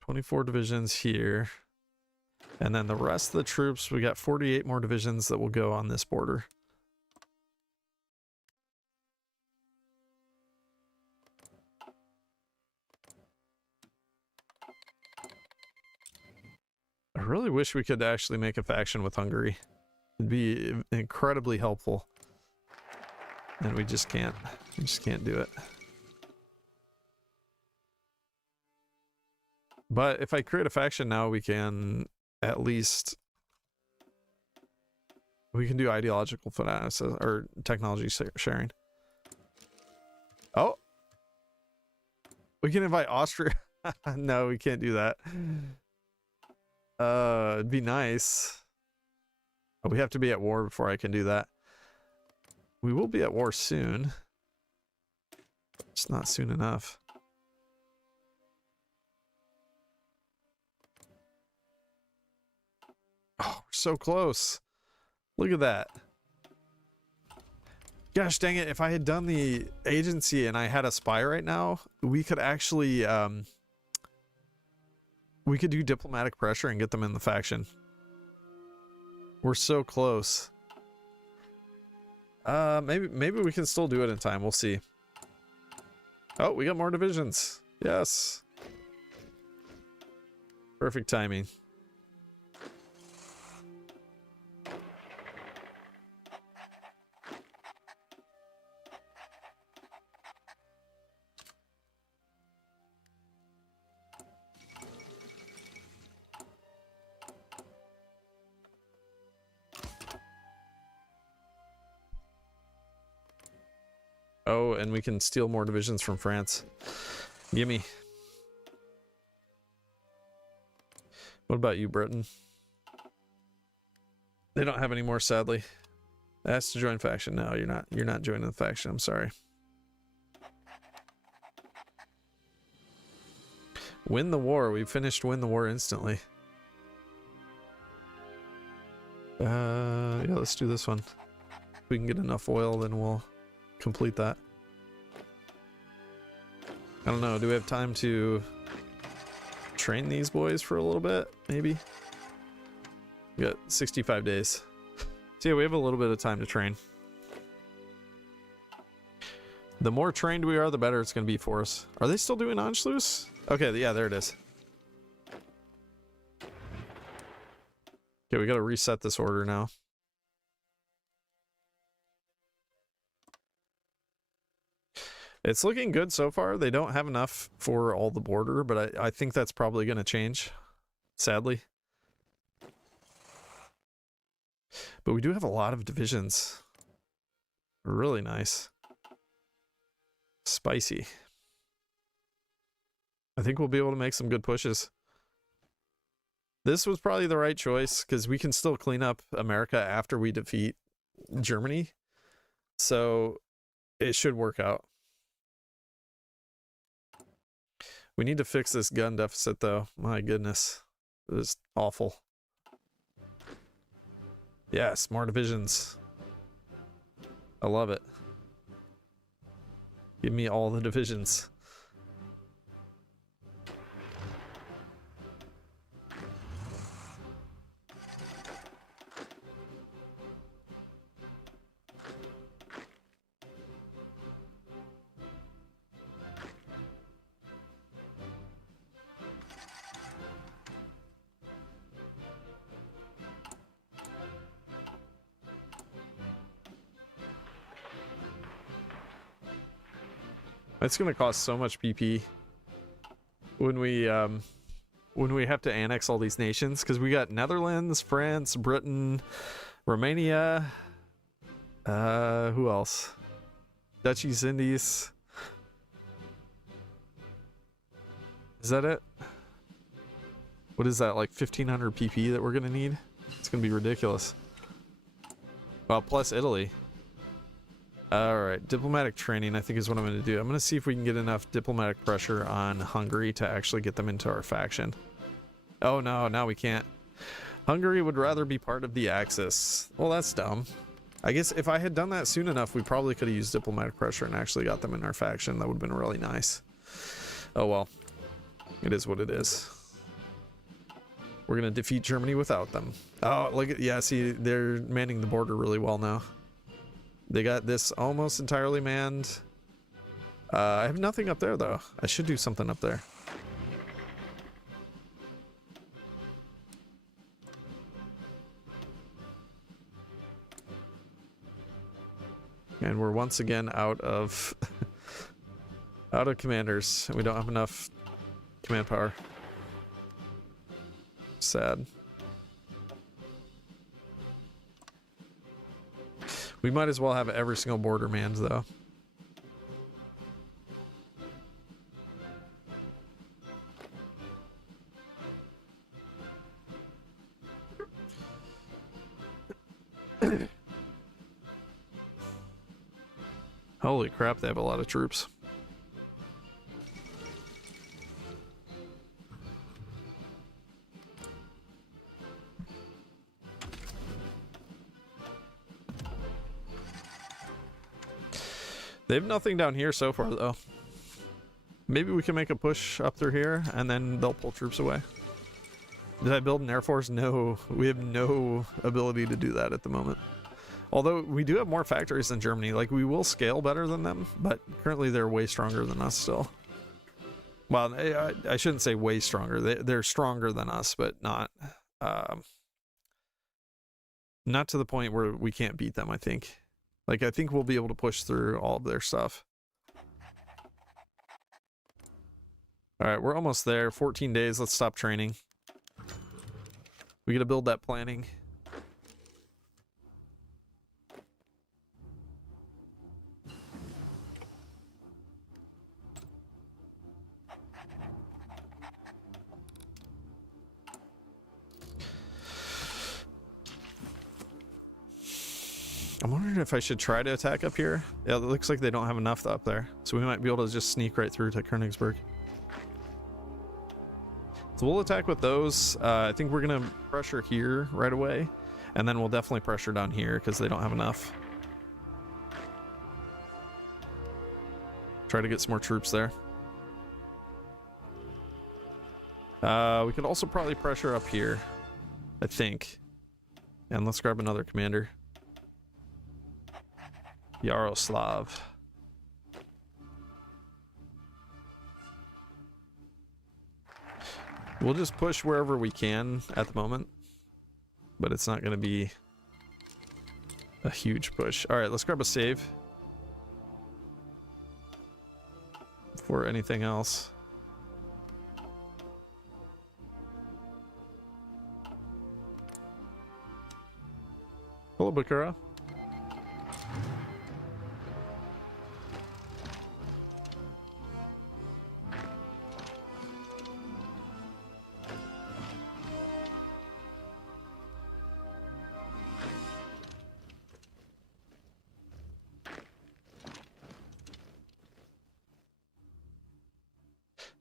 24 divisions here. And then the rest of the troops, we got 48 more divisions that will go on this border. I really wish we could actually make a faction with Hungary. It'd be incredibly helpful. And we just can't. We just can't do it. But if I create a faction now, we can at least... We can do ideological fanaticism or technology sharing. Oh! We can invite Austria. No, we can't do that. It'd be nice. But we have to be at war before I can do that. We will be at war soon. It's not soon enough. Oh, we're so close. Look at that. Gosh dang it, if I had done the agency and I had a spy right now, we could actually we could do diplomatic pressure and get them in the faction. We're so close. Maybe we can still do it in time. We'll see. Oh, we got more divisions. Yes. Perfect timing. Oh, and we can steal more divisions from France. Gimme. What about you, Britain? They don't have any more, sadly. Ask to join faction. No, you're not. You're not joining the faction. I'm sorry. Win the war. We finished win the war instantly. Yeah, let's do this one. If we can get enough oil, then we'll complete that. I don't know. Do we have time to train these boys for a little bit? Maybe. We got 65 days. So yeah, we have a little bit of time to train. The more trained we are, the better it's going to be for us. Are they still doing Anschluss? Okay, yeah, there it is. Okay, we got to reset this order now. It's looking good so far. They don't have enough for all the border, but I think that's probably going to change, sadly. But we do have a lot of divisions. Really nice. Spicy. I think we'll be able to make some good pushes. This was probably the right choice because we can still clean up America after we defeat Germany. So it should work out. We need to fix this gun deficit though. My goodness. It is awful. Yes, more divisions. I love it. Give me all the divisions. It's gonna cost so much PP when we have to annex all these nations, because we got Netherlands, France, Britain, Romania, who else? Dutch East Indies. Is that it? What is that, like 1500 PP that we're gonna need? It's gonna be ridiculous. Well, plus Italy. Alright, diplomatic training I think is what I'm going to do. I'm going to see if we can get enough diplomatic pressure on Hungary to actually get them into our faction. Oh no, now we can't. Hungary would rather be part of the Axis. Well, that's dumb. I guess if I had done that soon enough, we probably could have used diplomatic pressure and actually got them in our faction. That would have been really nice. Oh well. It is what it is. We're going to defeat Germany without them. Oh, look at, yeah, see, they're manning the border really well now. They got this almost entirely manned. I have nothing up there, though. I should do something up there. And we're once again out of out of commanders. We don't have enough command power. Sad. We might as well have every single border manned, though. Holy crap, they have a lot of troops. They have nothing down here so far, though. Maybe we can make a push up through here, and then they'll pull troops away. Did I build an air force? No, we have no ability to do that at the moment. Although we do have more factories than Germany. Like, we will scale better than them, but currently they're way stronger than us still. Well, I shouldn't say way stronger. They're stronger than us, but not to the point where we can't beat them, I think. Like, I think we'll be able to push through all of their stuff. Alright, we're almost there. 14 days. Let's stop training. We gotta build that planning. I'm wondering if I should try to attack up here. Yeah, it looks like they don't have enough up there. So we might be able to just sneak right through to Königsberg. So we'll attack with those. I think we're going to pressure here right away. And then we'll definitely pressure down here because they don't have enough. Try to get some more troops there. We could also probably pressure up here, I think. And let's grab another commander. Yaroslav. We'll just push wherever we can at the moment, but it's not going to be a huge push. All right, let's grab a save before anything else. Hello, Bakura.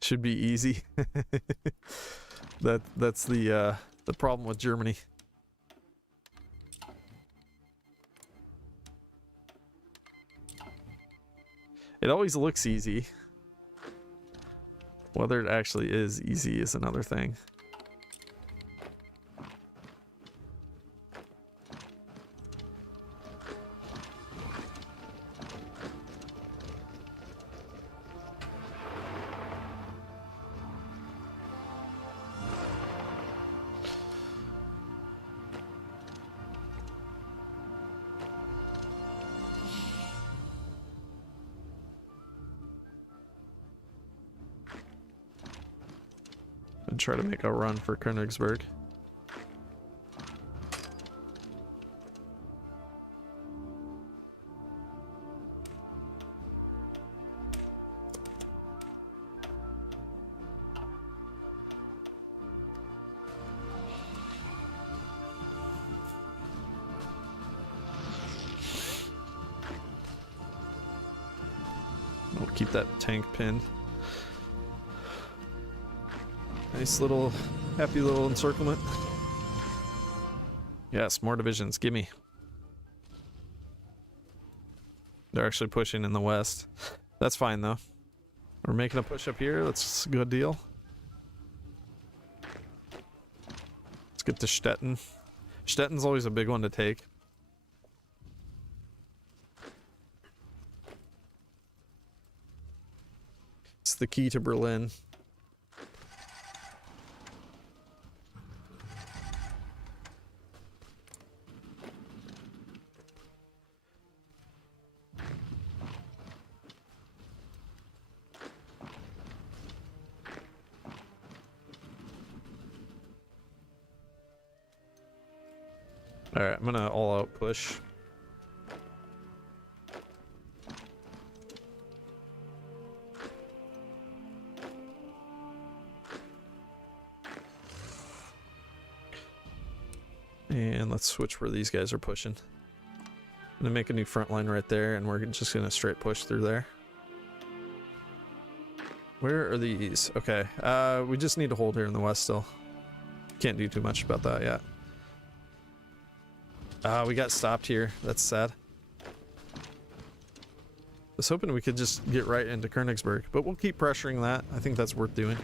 Should be easy. That's the problem with Germany. It always looks easy. Whether it actually is easy is another thing. And try to make a run for Königsberg. We'll keep that tank pinned. Nice little, happy little encirclement. Yes, more divisions, gimme. They're actually pushing in the west. That's fine though. We're making a push up here, that's a good deal. Let's get to Stettin. Stettin's always a big one to take. It's the key to Berlin. Alright, I'm gonna all out push. And let's switch where these guys are pushing. I'm gonna make a new front line right there, and we're just gonna straight push through there. Where are these? Okay, we just need to hold here in the west still. Can't do too much about that yet. We got stopped here. That's sad. I was hoping we could just get right into Königsberg, but we'll keep pressuring that. I think that's worth doing.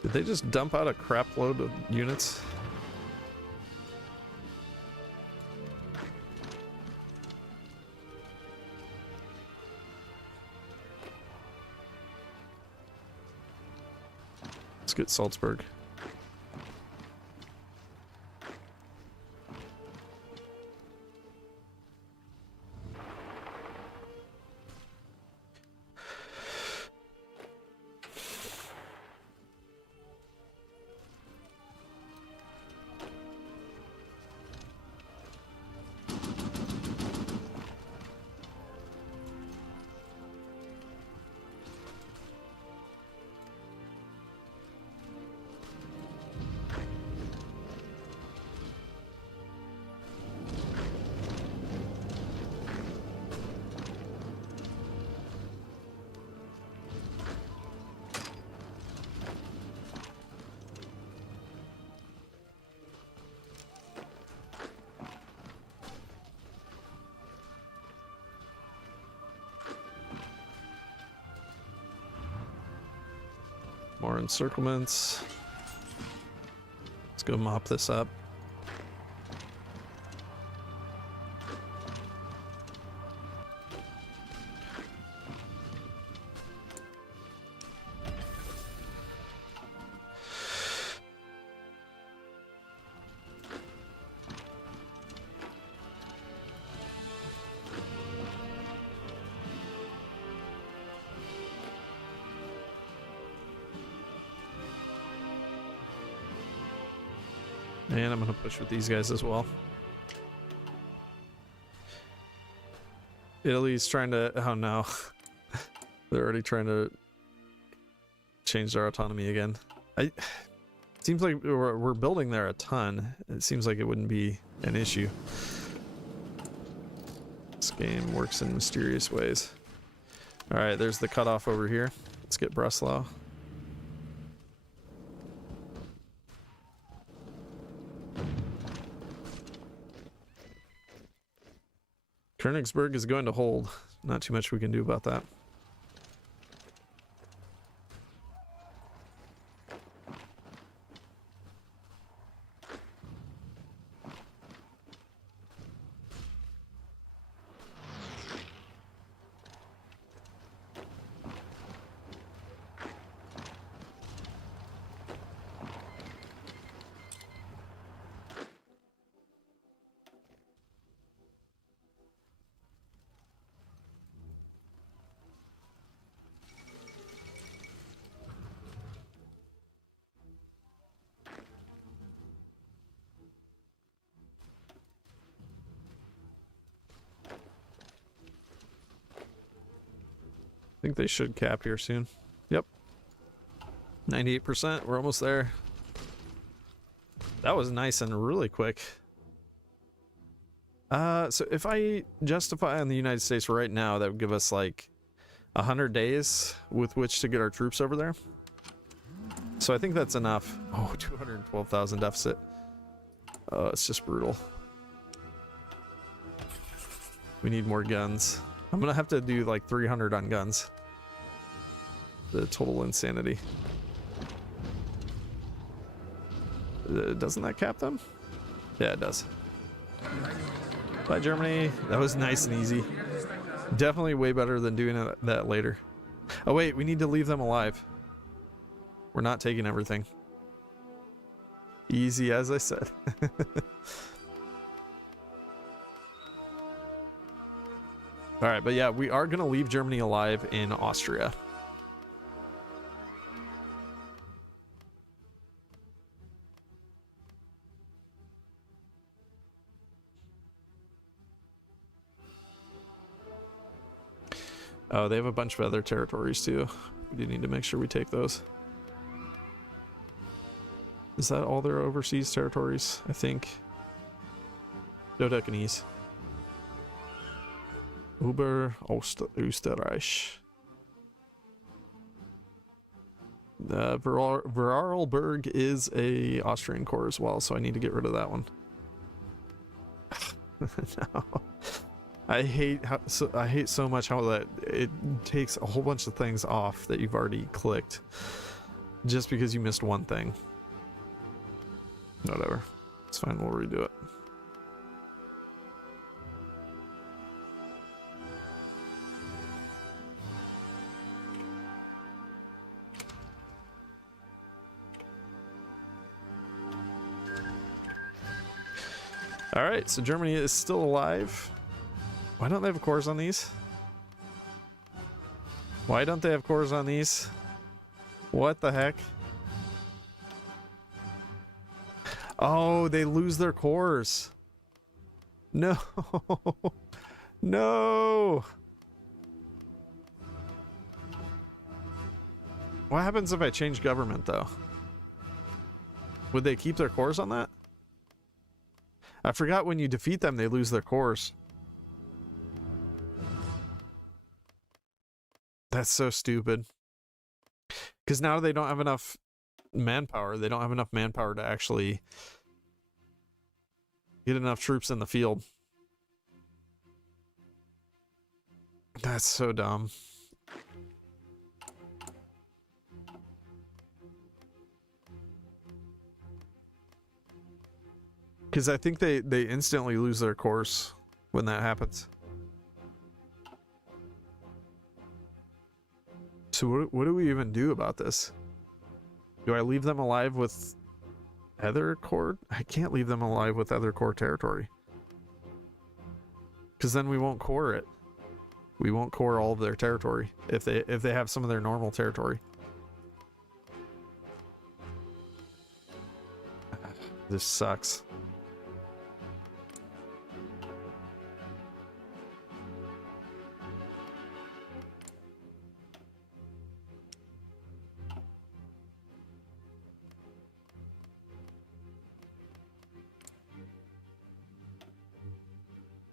Did they just dump out a crap load of units? Let's get Salzburg. More encirclements. Let's go mop this up. And I'm going to push with these guys as well. Italy's trying to... Oh no. They're already trying to change their autonomy again. It seems like we're building there a ton. It seems like it wouldn't be an issue. This game works in mysterious ways. Alright, there's the cutoff over here. Let's get Breslau. Königsberg is going to hold. Not too much we can do about that. I think they should cap here soon. Yep. 98%. We're almost there. That was nice and really quick. So if I justify on the United States right now, that would give us like 100 days with which to get our troops over there. So I think that's enough. Oh, 212,000 deficit. Oh, it's just brutal. We need more guns. I'm gonna have to do like 300 on guns. The total insanity. Doesn't that cap them? Yeah, it does. Bye, Germany. That was nice and easy. Definitely way better than doing that later. Oh wait, we need to leave them alive. We're not taking everything. Easy as I said. Alright, but yeah, we are going to leave Germany alive in Austria. Oh, they have a bunch of other territories too. We do need to make sure we take those. Is that all their overseas territories? I think. Dodecanese. Österreich. Vorarlberg is a Austrian core as well, so I need to get rid of that one. No. I hate so much how that it takes a whole bunch of things off that you've already clicked just because you missed one thing. Whatever. It's fine, we'll redo it. Alright, so Germany is still alive. Why don't they have cores on these? Why don't they have cores on these? What the heck? Oh, they lose their cores. No. No. What happens if I change government, though? Would they keep their cores on that? I forgot when you defeat them, they lose their cores. That's so stupid. Because now they don't have enough manpower. They don't have enough manpower to actually get enough troops in the field. That's so dumb. Because I think they instantly lose their course when that happens. So what do we even do about this? Do I leave them alive with Ether Core? I can't leave them alive with Ether Core territory. Because then we won't core it. We won't core all of their territory if they have some of their normal territory. This sucks.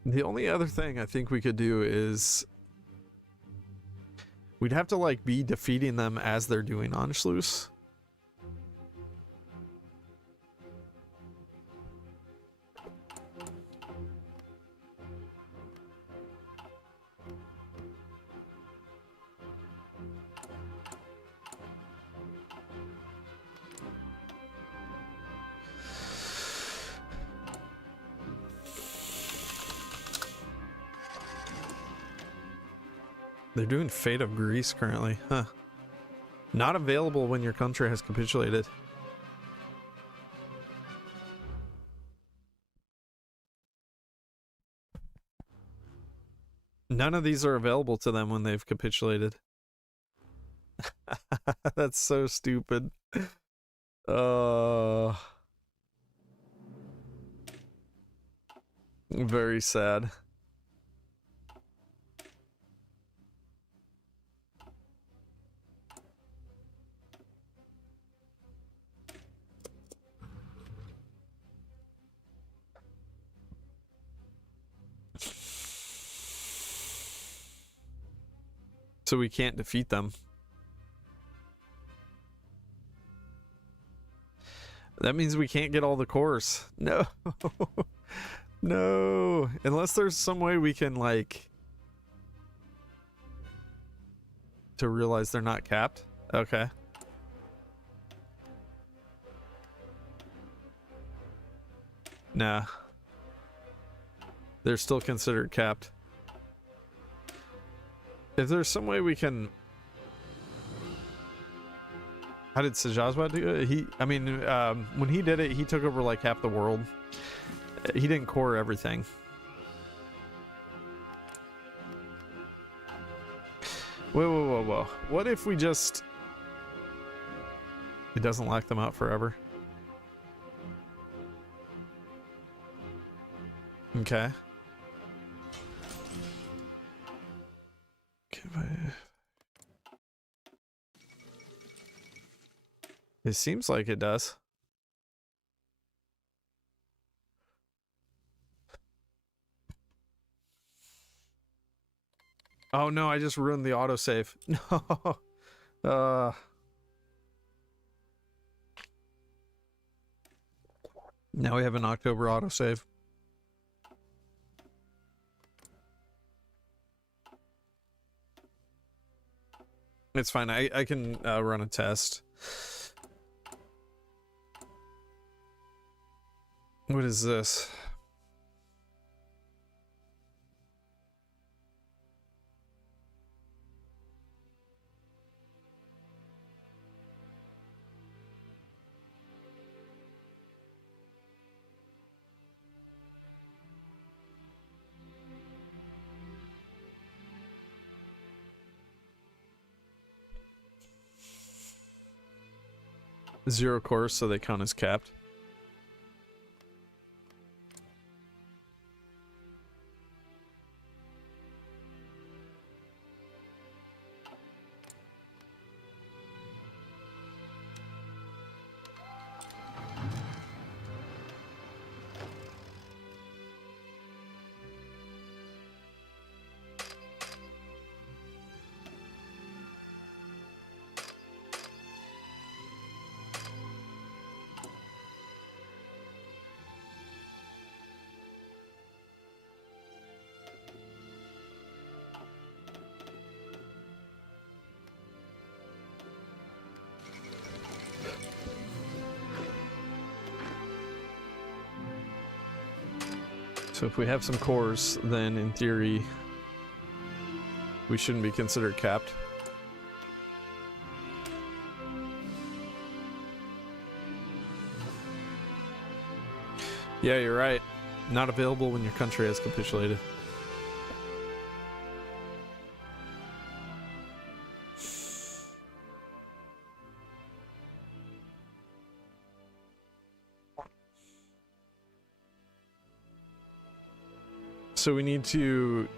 The only other thing I think we could do is we'd have to like be defeating them as they're doing Anschluss. They're doing Fate of Greece currently, huh? Not available when your country has capitulated. None of these are available to them when they've capitulated. That's so stupid. Very sad. So we can't defeat them. That means we can't get all the cores. No. No. Unless there's some way we can, like, to realize they're not capped. Okay. Nah. They're still considered capped. If there's some way we can... How did Sajazwa do it? When he did it, he took over like half the world. He didn't core everything. Whoa. What if we just... It doesn't lock them out forever. Okay. It seems like it does. Oh no, I just ruined the autosave. No. Now we have an October autosave. It's fine. I can run a test. What is this? Zero cores, so they count as capped. So if we have some cores, then in theory, we shouldn't be considered capped. Yeah, you're right. Not available when your country has capitulated. So we need to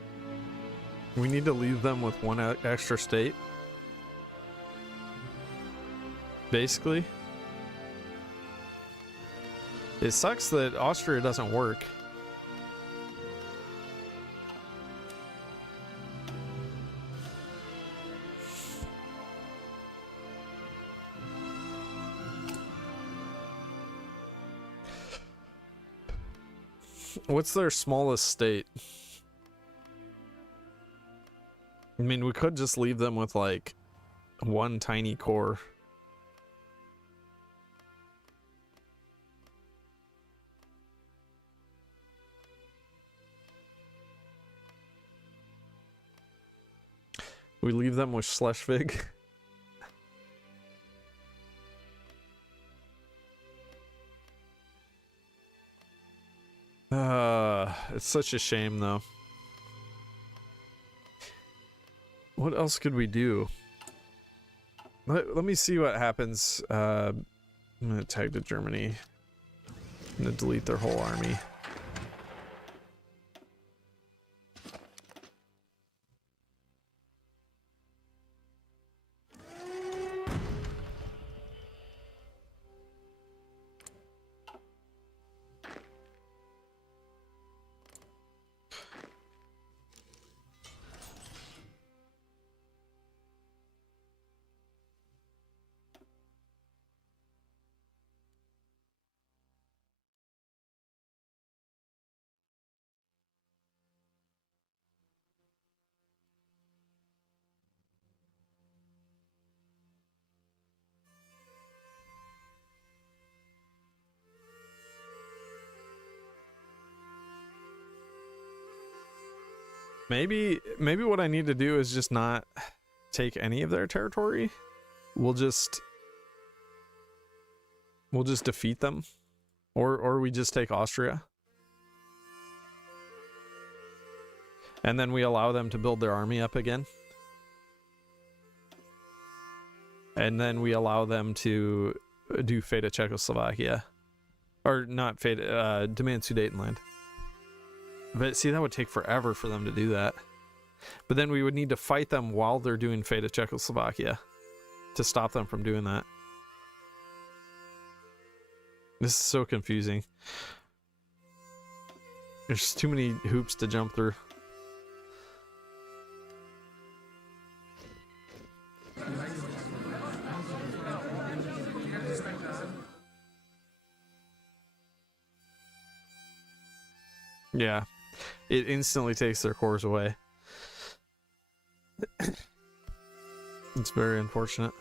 leave them with one extra state. Basically. It sucks that Austria doesn't work. What's their smallest state? I mean, we could just leave them with like one tiny core. We leave them with Schleswig. It's such a shame though. What else could we do? Let me see what happens. I'm gonna tag to Germany. I'm gonna delete their whole army. Maybe what I need to do is just not take any of their territory. We'll just defeat them, or we just take Austria, and then we allow them to build their army up again, and then we allow them to do Fate of Czechoslovakia, or not Fate, demand Sudetenland. But see, that would take forever for them to do that. But then we would need to fight them while they're doing Fate of Czechoslovakia to stop them from doing that. This is so confusing. There's too many hoops to jump through. Yeah. It instantly takes their cores away. It's very unfortunate.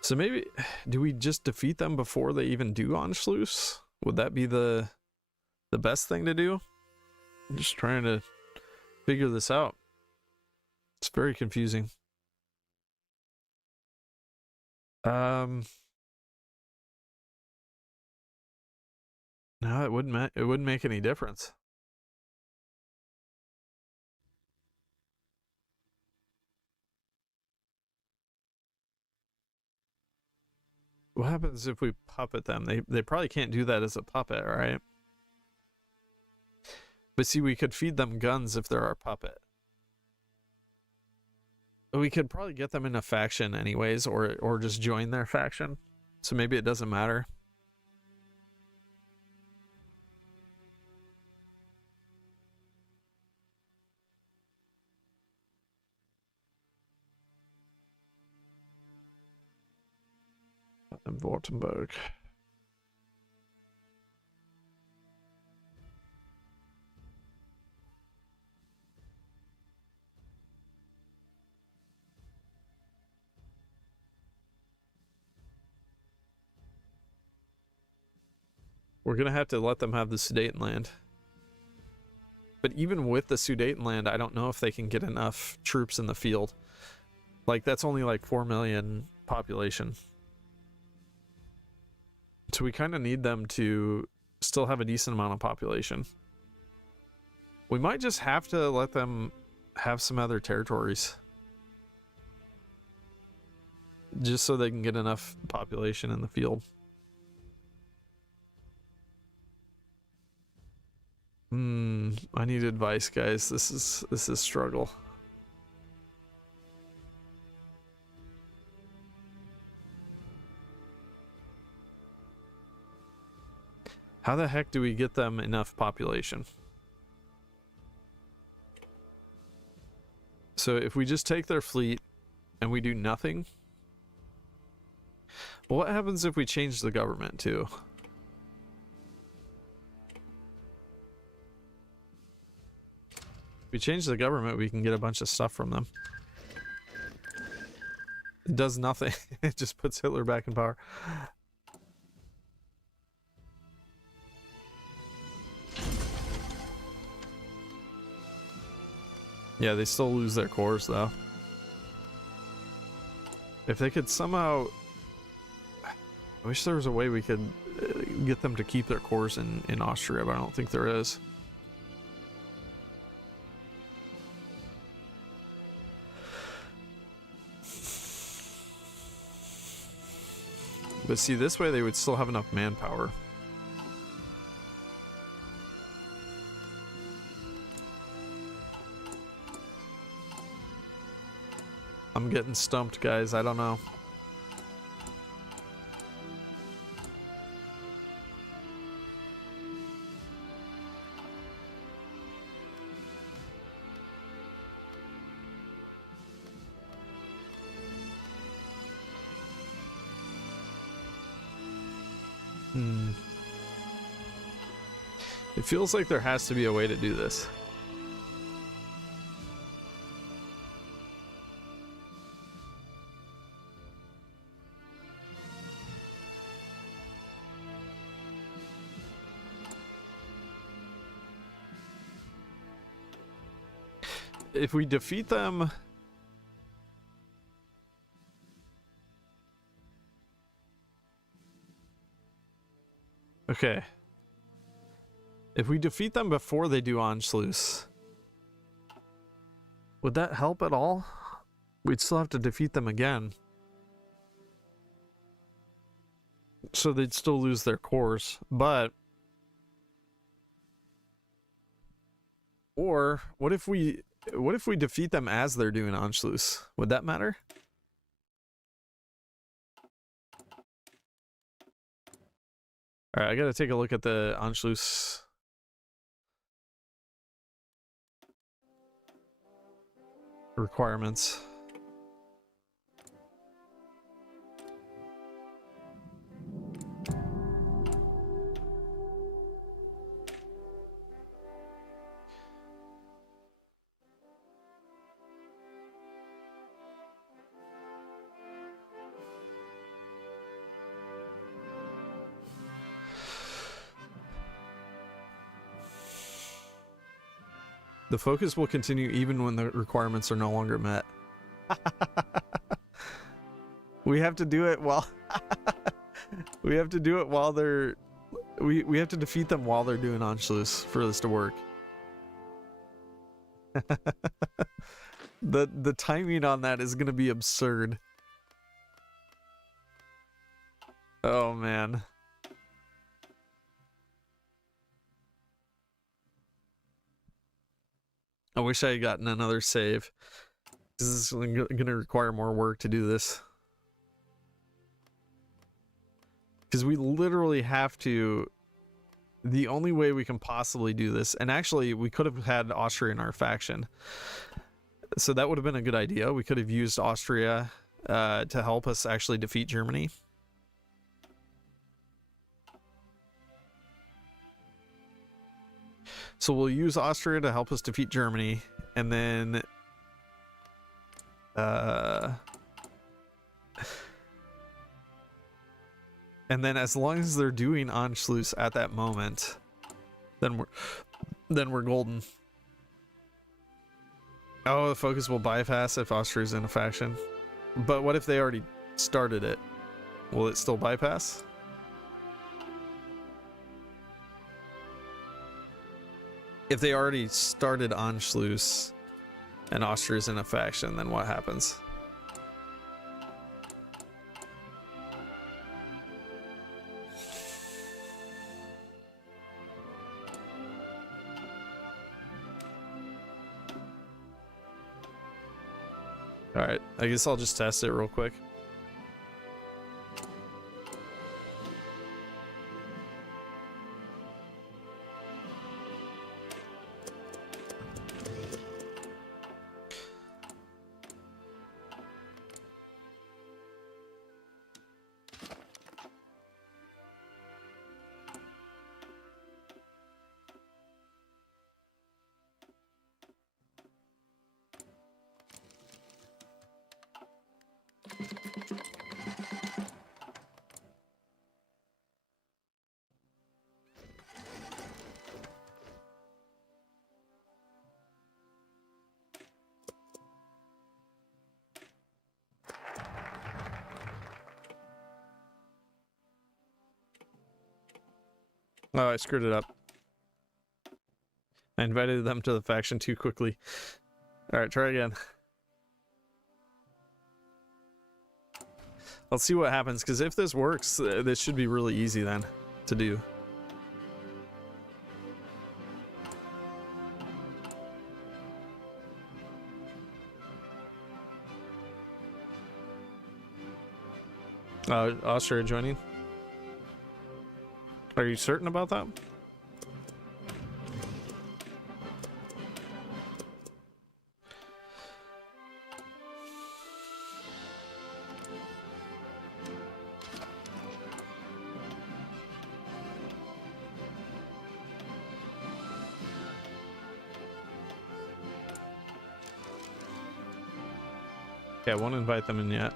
So maybe, do we just defeat them before they even do Anschluss? Would that be the best thing to do? I'm just trying to figure this out. It's very confusing. No, it wouldn't make any difference. What happens if we puppet them? They probably can't do that as a puppet, right? But see, we could feed them guns if they're our puppet. We could probably get them in a faction anyways, or just join their faction. So maybe it doesn't matter. And Württemberg. We're gonna have to let them have the Sudetenland. But even with the Sudetenland, I don't know if they can get enough troops in the field. Like, that's only like 4 million population. So we kind of need them to still have a decent amount of population. We might just have to let them have some other territories. Just so they can get enough population in the field. I need advice, guys. This is struggle. How the heck do we get them enough population? So if we just take their fleet and we do nothing, well, what happens if we change the government too? If we change the government, we can get a bunch of stuff from them. It does nothing. It just puts Hitler back in power. Yeah, they still lose their cores though. If they could somehow... I wish there was a way we could get them to keep their cores in Austria, but I don't think there is. But see, this way they would still have enough manpower. I'm getting stumped, guys. I don't know. It feels like there has to be a way to do this. If we defeat them... Okay. If we defeat them before they do Anschluss, would that help at all? We'd still have to defeat them again. So they'd still lose their cores, but... Or, what if we defeat them as they're doing Anschluss? Would that matter? Alright, I gotta take a look at the Anschluss requirements. The focus will continue even when the requirements are no longer met. We have to do it while we have to do it while they're we have to defeat them while they're doing Anschluss for this to work. The timing on that is going to be absurd. Oh man. I wish I had gotten another save. This is going to require more work to do this. Because we literally have to... The only way we can possibly do this... And actually, we could have had Austria in our faction. So that would have been a good idea. We could have used Austria to help us actually defeat Germany. So we'll use Austria to help us defeat Germany, and then And then as long as they're doing Anschluss at that moment, then we're golden. Oh, the focus will bypass if Austria's in a faction. But what if they already started it? Will it still bypass? If they already started Anschluss and Austria's in a faction, then what happens? Alright, I guess I'll just test it real quick. Oh, I screwed it up. I invited them to the faction too quickly. Alright, try again. Let's see what happens, because if this works, this should be really easy then to do. Austria joining? Are you certain about that? Okay, I won't invite them in yet.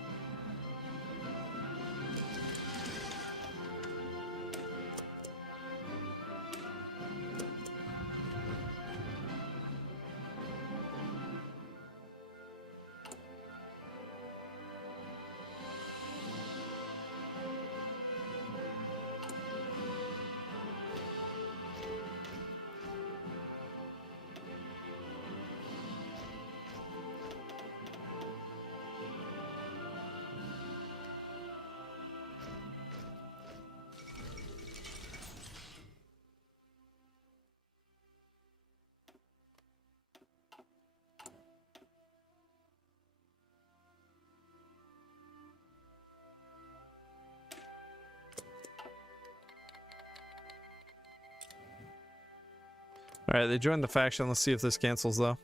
Alright, they joined the faction. Let's see if this cancels, though.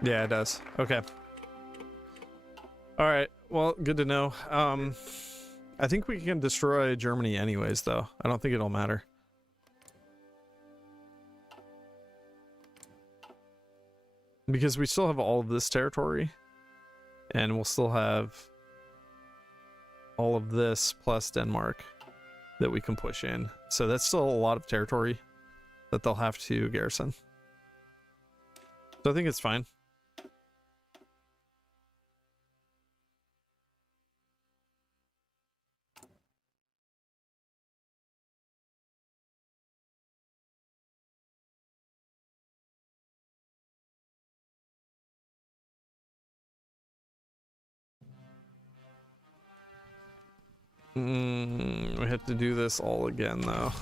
Yeah, it does. Okay. Alright, well, good to know. I think we can destroy Germany anyways, though. I don't think it'll matter. Because we still have all of this territory. And we'll still have all of this plus Denmark that we can push in. So that's still a lot of territory that they'll have to garrison. So I think it's fine. We have to do this all again, though.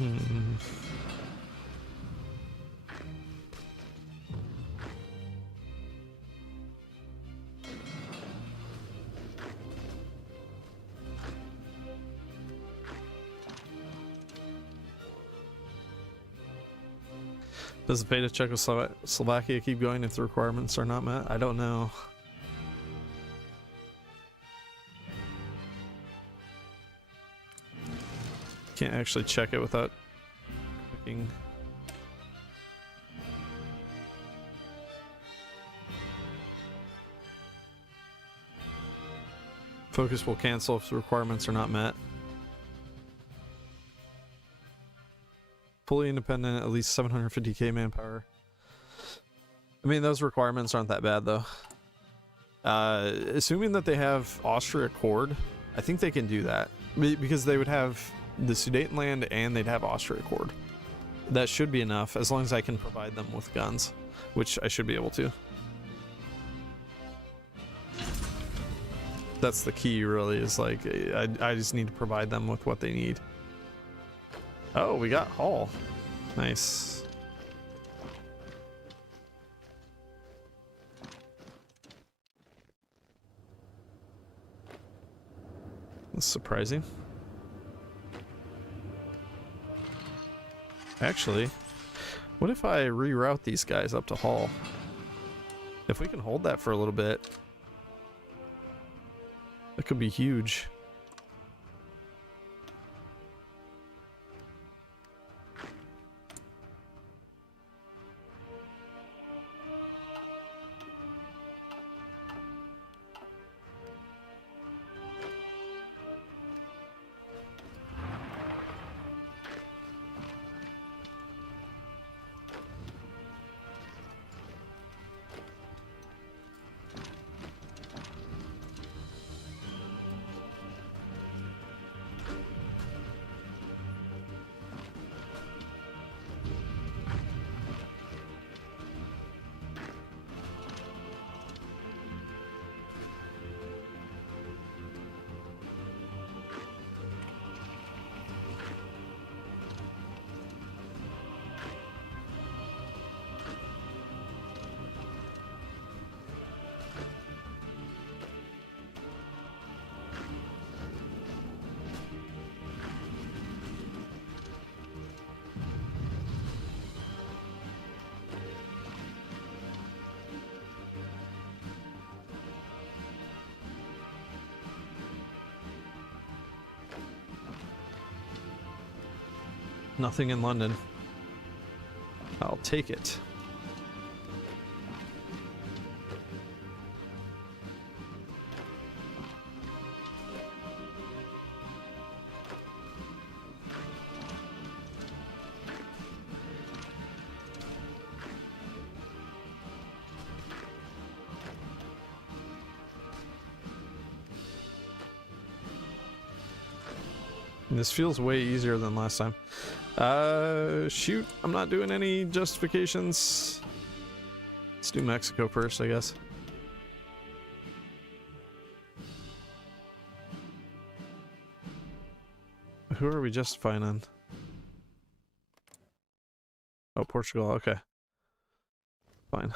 Hmm. Does the pay to Czechoslovakia keep going if the requirements are not met? I don't know. Can't actually check it without clicking. Focus will cancel if the requirements are not met. Fully independent, at least 750k manpower. I mean, those requirements aren't that bad though. Assuming that they have Austria Accord, I think they can do that. Because they would have the Sudetenland and they'd have Austria Accord. That should be enough as long as I can provide them with guns, which I should be able to. That's the key really, is like, I just need to provide them with what they need. Oh, we got Hall. Nice. That's surprising. Actually, what if I reroute these guys up to Hall? If we can hold that for a little bit, that could be huge. Nothing in London. I'll take it. And this feels way easier than last time. Shoot, I'm not doing any justifications. Let's do Mexico first, I guess. Who are we justifying on? Oh, Portugal, okay. Fine.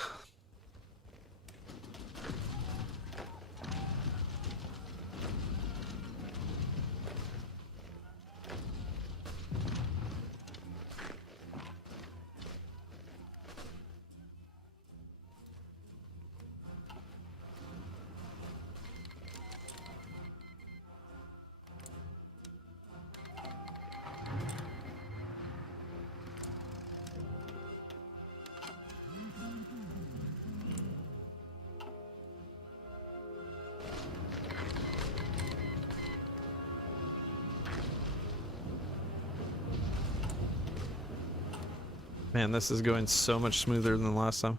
Man, this is going so much smoother than last time.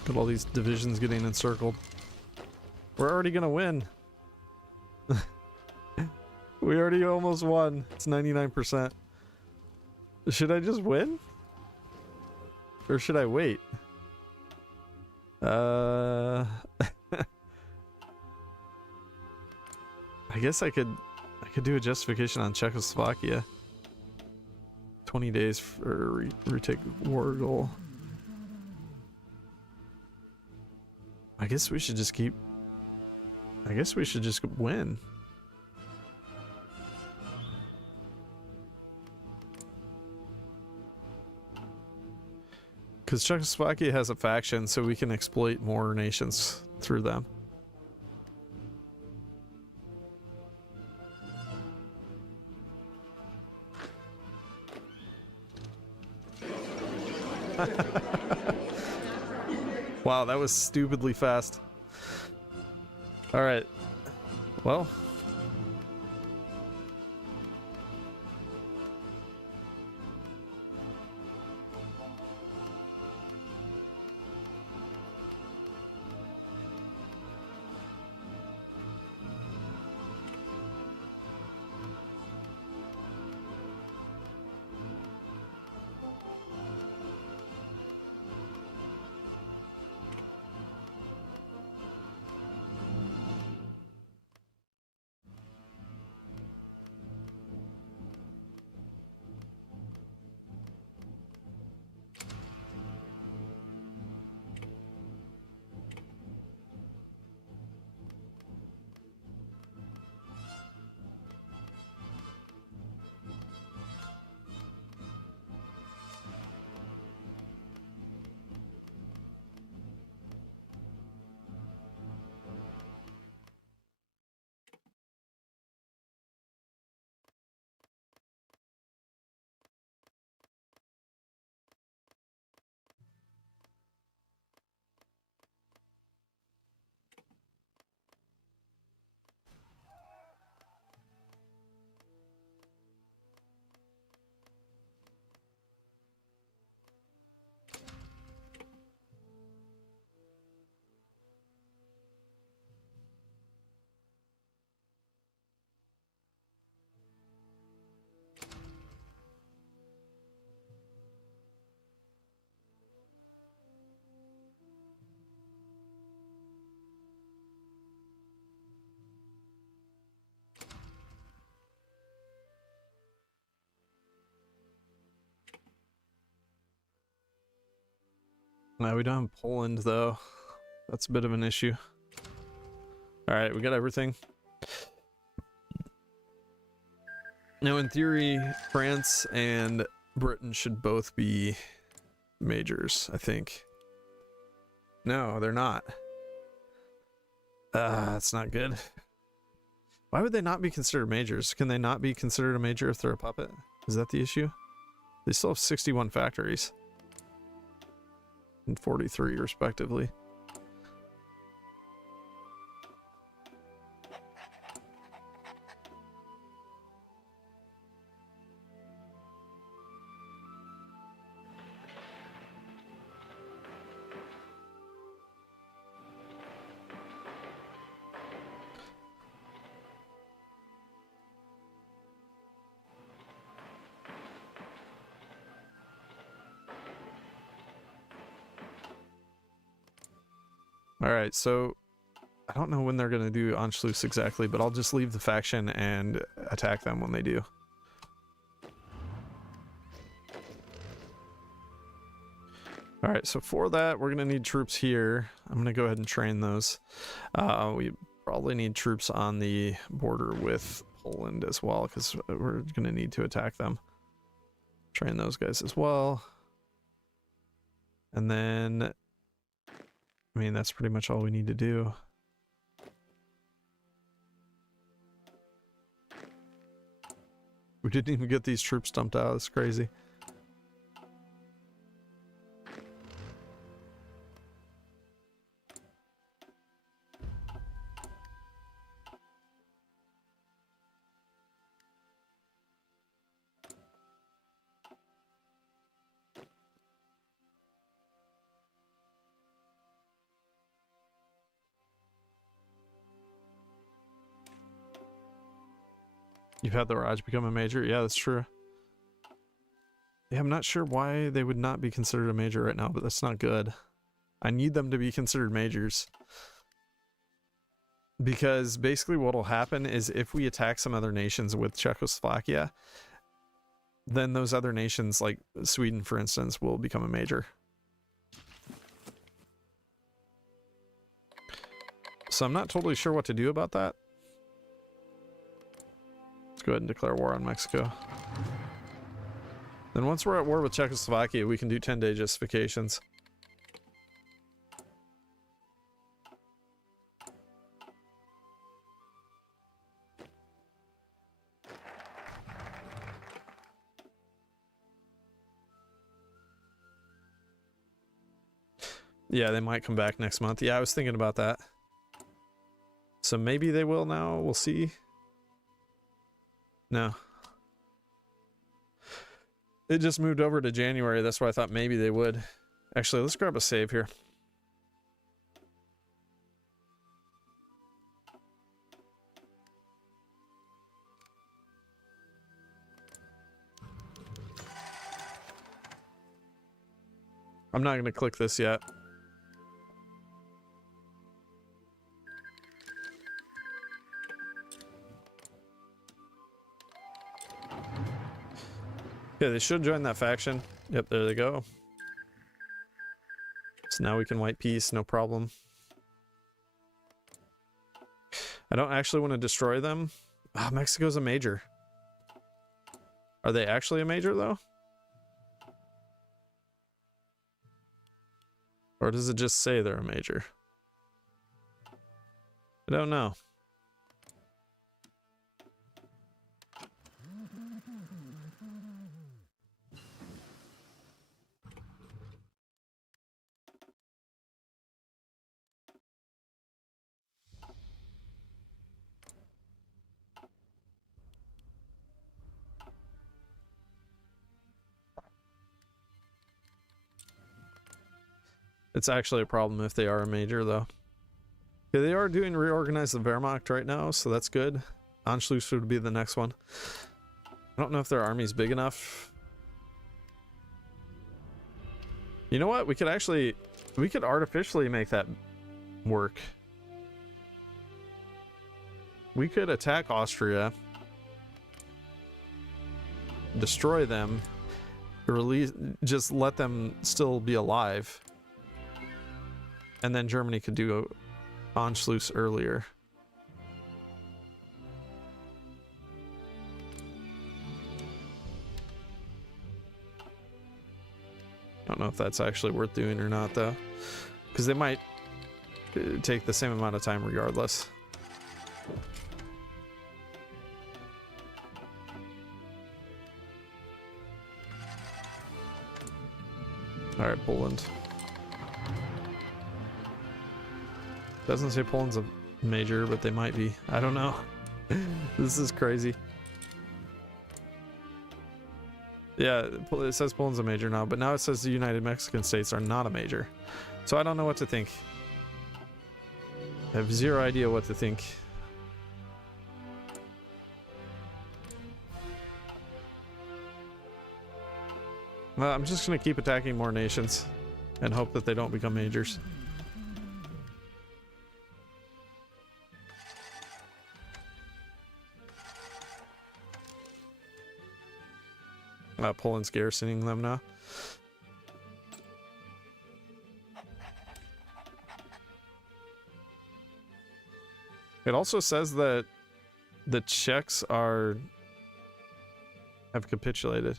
Look at all these divisions getting encircled. We're already gonna win. We already almost won. It's 99%. Should I just win? Or should I wait? I guess I could do a justification on Czechoslovakia. 20 days for retake war goal. I guess we should just keep. I guess we should just win. Because Czechoslovakia has a faction, so we can exploit more nations through them. Wow, that was stupidly fast. All right. Well. No, we don't have Poland though. That's a bit of an issue. All right, we got everything. Now, in theory, France and Britain should both be majors, I think. No, they're not. That's not good. Why would they not be considered majors? Can they not be considered a major if they're a puppet? Is that the issue? They still have 61 factories. And 43 respectively. Alright, so I don't know when they're going to do Anschluss exactly, but I'll just leave the faction and attack them when they do. Alright, so for that, we're going to need troops here. I'm going to go ahead and train those. We probably need troops on the border with Poland as well, because we're going to need to attack them. Train those guys as well. And then, I mean, that's pretty much all we need to do. We didn't even get these troops dumped out. It's crazy. You've had the Raj become a major? Yeah, that's true. Yeah, I'm not sure why they would not be considered a major right now, but that's not good. I need them to be considered majors. Because basically what will happen is if we attack some other nations with Czechoslovakia, then those other nations, like Sweden, for instance, will become a major. So I'm not totally sure what to do about that. Let's go ahead and declare war on Mexico. Then once we're at war with Czechoslovakia, we can do 10-day justifications. Yeah, they might come back next month. Yeah, I was thinking about that. So maybe they will now. We'll see. No. It just moved over to January. That's why I thought maybe they would. Actually, let's grab a save here. I'm not going to click this yet. Yeah, they should join that faction. Yep, there they go. So now we can white peace, no problem. I don't actually want to destroy them. Ah, Mexico's a major. Are they actually a major, though? Or does it just say they're a major? I don't know. It's actually a problem if they are a major, though. Okay, they are doing reorganize the Wehrmacht right now, so that's good. Anschluss would be the next one. I don't know if their army's big enough. You know what? We could artificially make that work. We could attack Austria, destroy them, just let them still be alive. And then Germany could do Anschluss earlier. I don't know if that's actually worth doing or not, though. Because they might take the same amount of time regardless. Alright, Poland. Doesn't say Poland's a major, but they might be. I don't know. This is crazy. Yeah, it says Poland's a major now, but now it says the United Mexican States are not a major. So I don't know what to think. I have zero idea what to think. Well, I'm just going to keep attacking more nations and hope that they don't become majors. Poland's garrisoning them now. It also says that the Czechs have capitulated.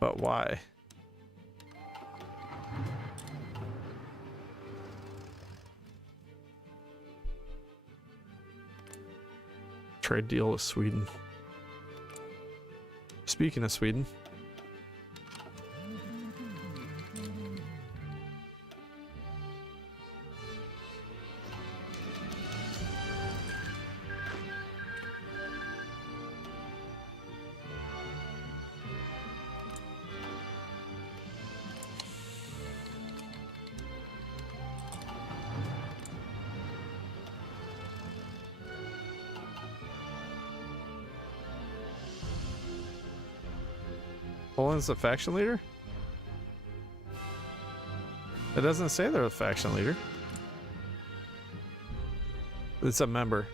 But why? Trade deal with Sweden. Speaking of Sweden, Poland's the faction leader? It doesn't say they're a faction leader. It's a member.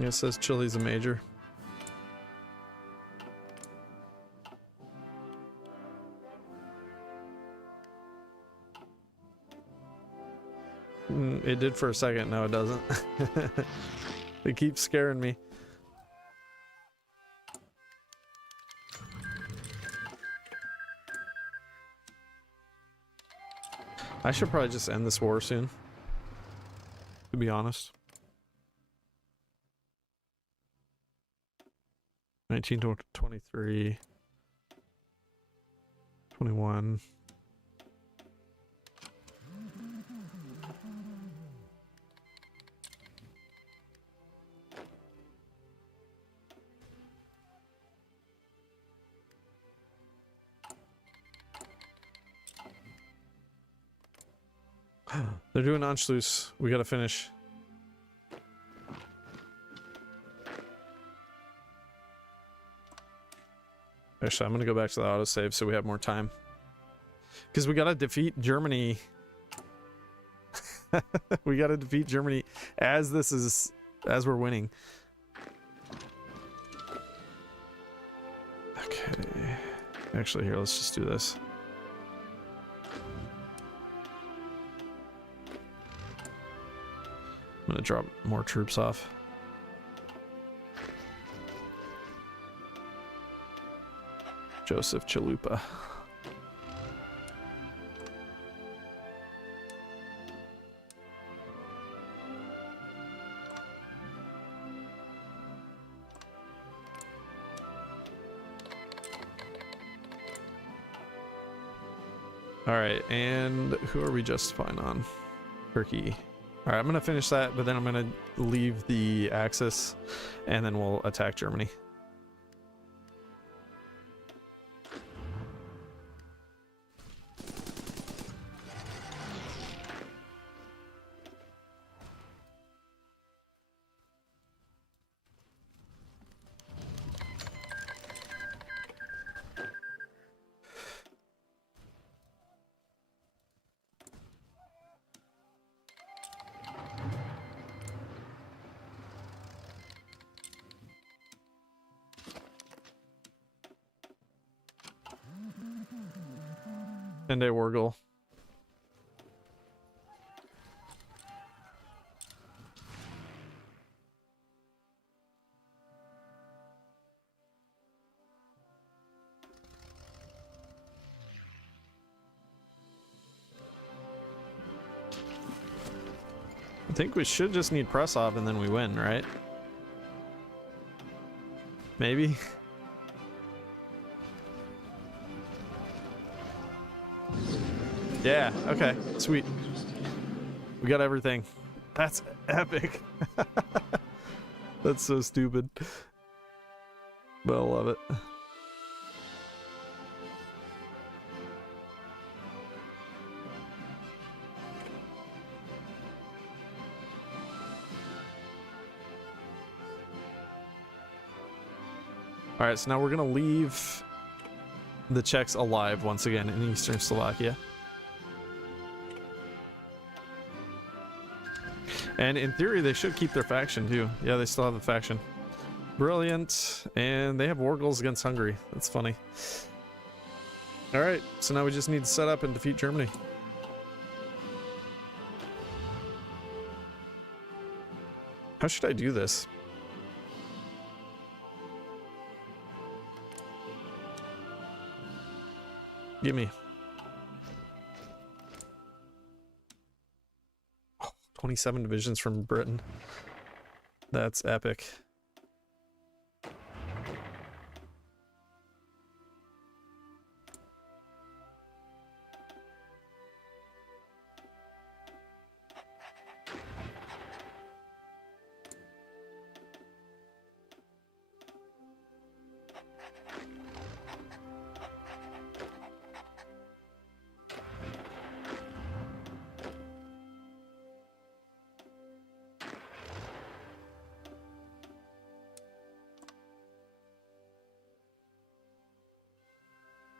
It says Chile's a major. It did for a second. No, it doesn't. It keeps scaring me. I should probably just end this war soon, to be honest. 19 to 23, 21. They're doing Anschluss. We gotta finish. Actually, I'm gonna go back to the autosave so we have more time. Because we gotta defeat Germany. We gotta defeat Germany as we're winning. Okay. Actually, here, let's just do this. I'm gonna drop more troops off. Joseph Chalupa. All right, and who are we justifying on? Turkey. All right, I'm gonna finish that, but then I'm gonna leave the Axis, and then we'll attack Germany. And a Wargle. I think we should just need press off and then we win, right? Maybe. Yeah, okay, sweet. We got everything. That's epic. That's so stupid. But I love it. All right, so now we're gonna leave the Czechs alive once again in Eastern Slovakia. And in theory, they should keep their faction too. Yeah, they still have a faction. Brilliant. And they have war goals against Hungary. That's funny. All right, so now we just need to set up and defeat Germany. How should I do this? Gimme. 27 divisions from Britain. That's epic.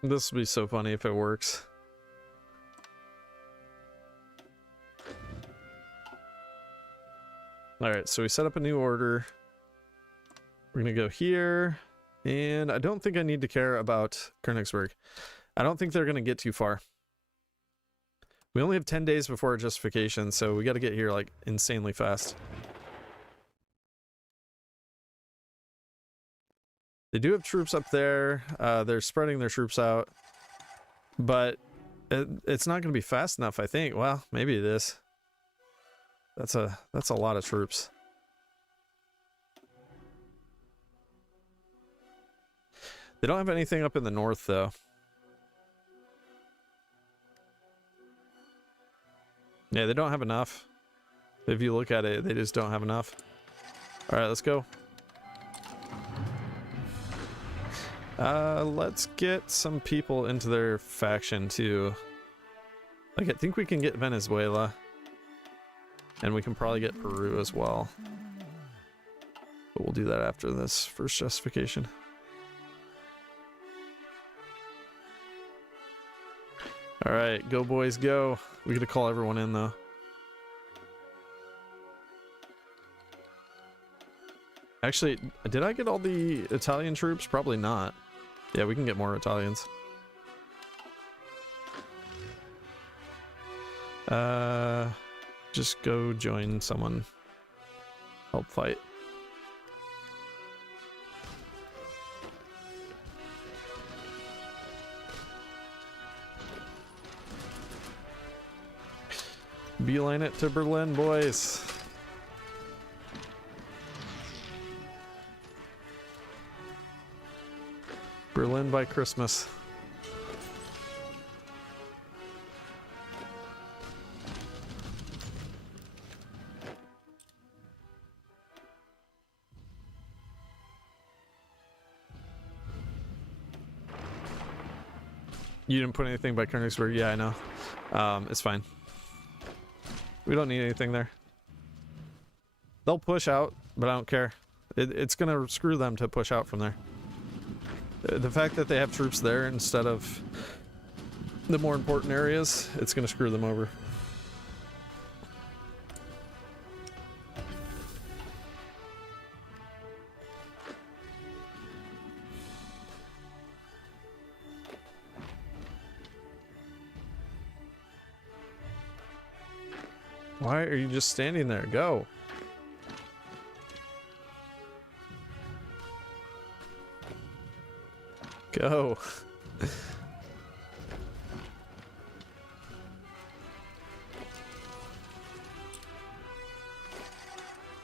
This would be so funny if it works. Alright, so we set up a new order. We're gonna go here. And I don't think I need to care about Königsberg. I don't think they're gonna get too far. We only have 10 days before our justification, so we gotta get here like insanely fast. They do have troops up there. They're spreading their troops out, but it's not going to be fast enough, I think. Well, maybe it is. That's a lot of troops. They don't have anything up in the north, though. Yeah, they don't have enough. If you look at it, they just don't have enough. All right, let's go. Let's get some people into their faction too. Like, I think we can get Venezuela. And we can probably get Peru as well. But we'll do that after this first justification. Alright, go boys, go. We gotta call everyone in though. Actually, did I get all the Italian troops? Probably not. Yeah, we can get more Italians. Just go join someone. Help fight. Beeline it to Berlin, boys. Berlin by Christmas. You didn't put anything by Königsberg? Yeah, I know. It's fine. We don't need anything there. They'll push out, but I don't care. It's gonna screw them to push out from there. The fact that they have troops there instead of the more important areas, it's going to screw them over. Why are you just standing there? Go. Go.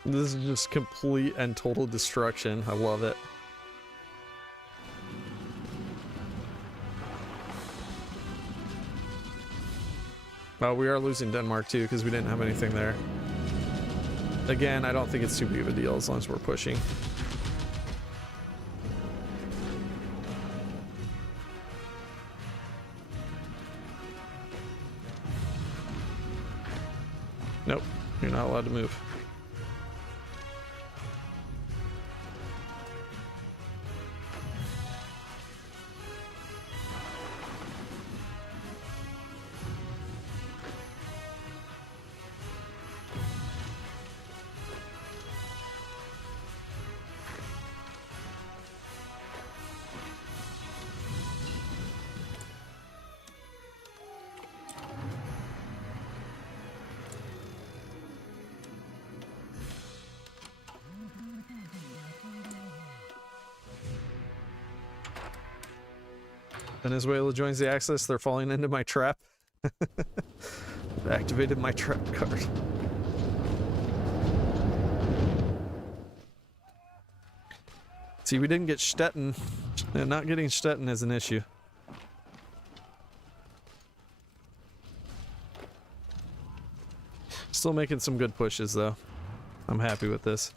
This is just complete and total destruction. I love it. We are losing Denmark too because we didn't have anything there. Again, I don't think it's too big of a deal as long as we're pushing. Nope, you're not allowed to move. Venezuela joins the Axis. They're falling into my trap. Activated my trap card. See, we didn't get Stettin. And not getting Stettin is an issue. Still making some good pushes, though. I'm happy with this.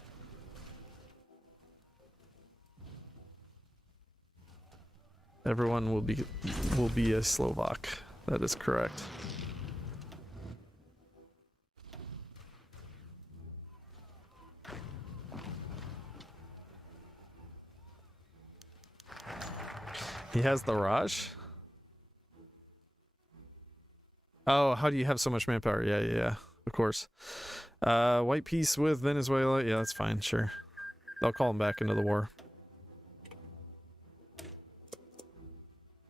Everyone will be a Slovak. That is correct. He has the Raj? Oh, how do you have so much manpower? Yeah, of course. White peace with Venezuela. Yeah, that's fine, sure. I'll call him back into the war.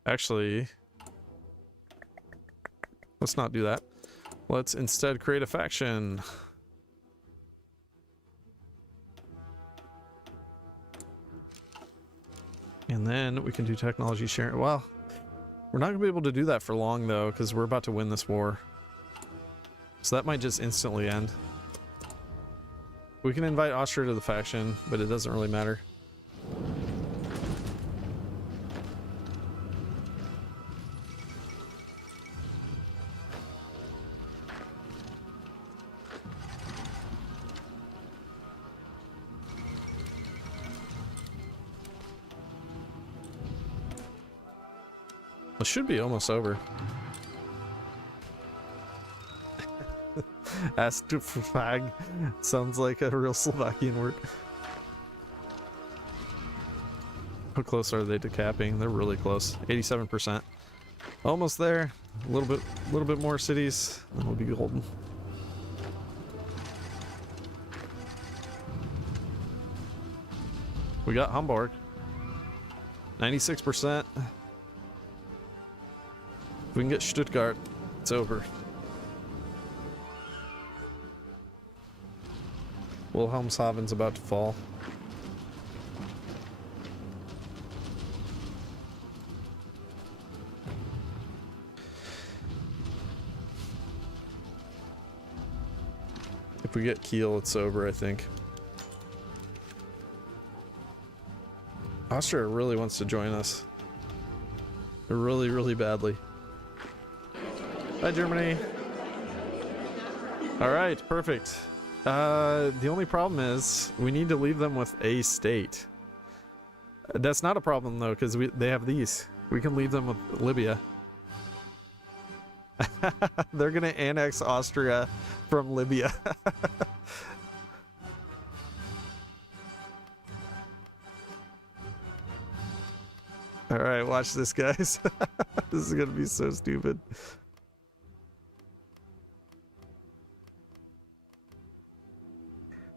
Actually, let's not do that. Let's instead create a faction. And then we can do technology sharing. Well, we're not going to be able to do that for long, though, because we're about to win this war. So that might just instantly end. We can invite Austria to the faction, but it doesn't really matter. It should be almost over. Ask to fag sounds like a real Slovakian word. How close are they to capping? They're really close. 87%. Almost there. A little bit more cities, and we'll be golden. We got Hamburg. 96%. If we can get Stuttgart, it's over. Wilhelmshaven's about to fall. If we get Kiel, it's over, I think. Austria really wants to join us. Really, really badly. Hi, Germany. All right, perfect. The only problem is we need to leave them with a state. That's not a problem though, because they have these. We can leave them with Libya. They're gonna annex Austria from Libya. All right, watch this, guys. This is gonna be so stupid.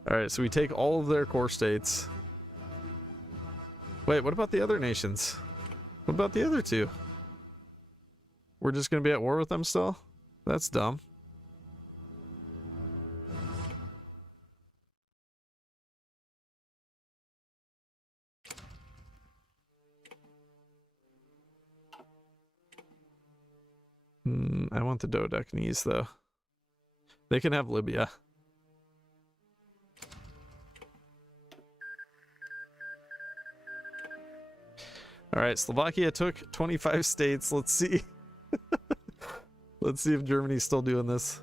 All right, so we take all of their core states. Wait, what about the other nations? What about the other two? We're just gonna be at war with them still? That's dumb. I want the Dodecanese though. They can have Libya. All right, Slovakia took 25 states. Let's see. Let's see if Germany's still doing this.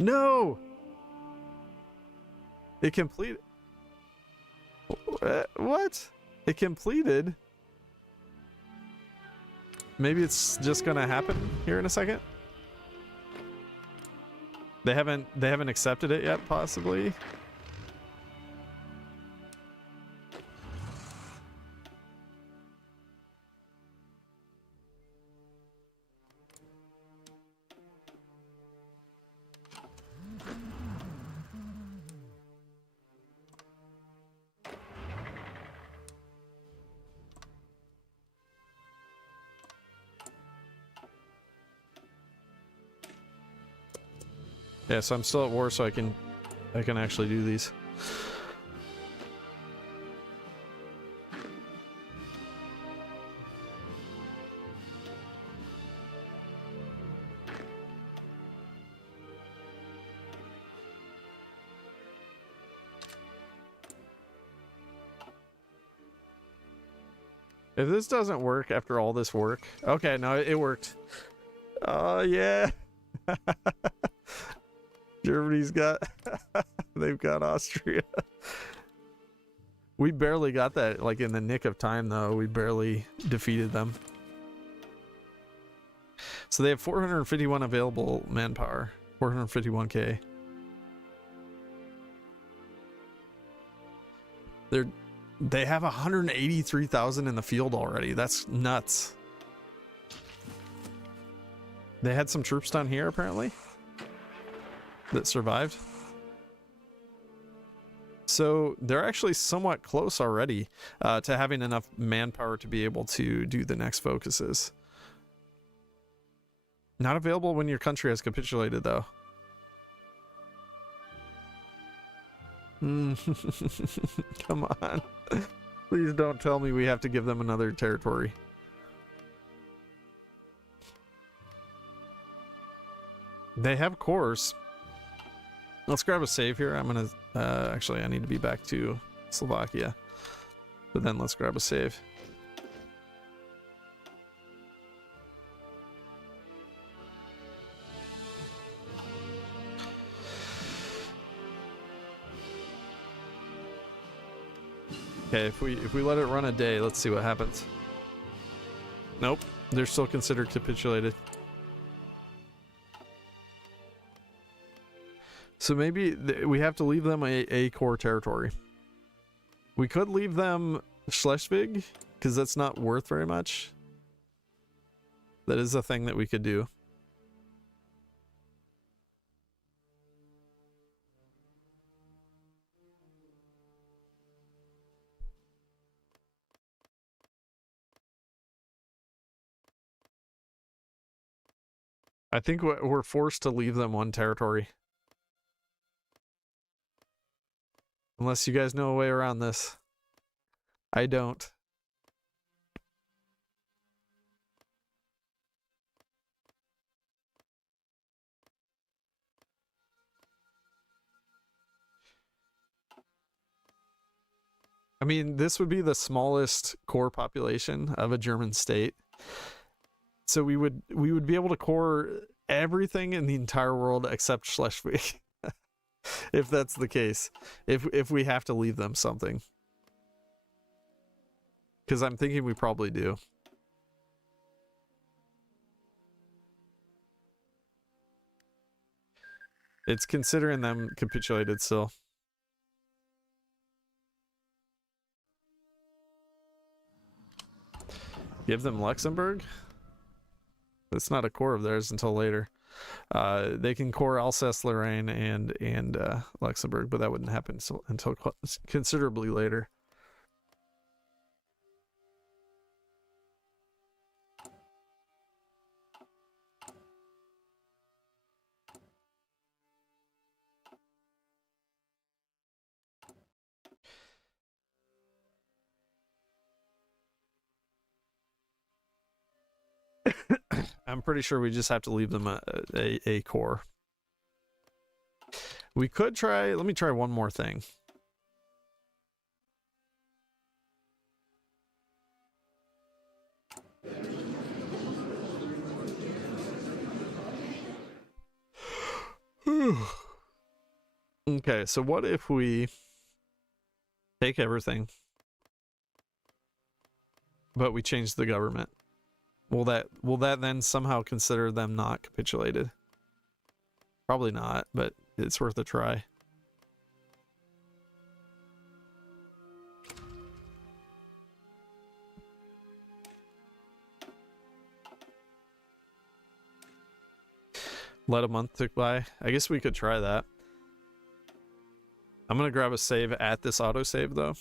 No! It completed. What? It completed? Maybe it's just gonna happen here in a second. They haven't accepted it yet, possibly. Yeah, so I'm still at war, so I can actually do these. If this doesn't work after all this work... Okay, no, it worked. Oh, yeah. Germany's got... They've got Austria. We barely got that, like, in the nick of time, though. We barely defeated them. So they have 451 available manpower. 451k. They have 183,000 in the field already. That's nuts. They had some troops down here, apparently, that survived. So they're actually somewhat close already to having enough manpower to be able to do the next focuses. Not available when your country has capitulated, though. Come on. Please don't tell me we have to give them another territory. They have cores. Let's grab a save here. I'm gonna actually I need to be back to Slovakia, but then let's grab a save. Okay, if we let it run a day, let's see what happens. Nope, they're still considered capitulated. So maybe we have to leave them a core territory. We could leave them Schleswig, because that's not worth very much. That is a thing that we could do. I think we're forced to leave them one territory. Unless you guys know a way around this. I don't. I mean, this would be the smallest core population of a German state. So we would be able to core everything in the entire world except Schleswig. If that's the case. If we have to leave them something. Because I'm thinking we probably do. It's considering them capitulated still. Give them Luxembourg? That's not a core of theirs until later. They can core Alsace-Lorraine and Luxembourg, but that wouldn't happen until considerably later. I'm pretty sure we just have to leave them a core. We could try, let me try one more thing. Okay, so what if we take everything, but we change the government? Will that then somehow consider them not capitulated? Probably not, but it's worth a try. Let a month tick by. I guess we could try that. I'm gonna grab a save at this autosave though.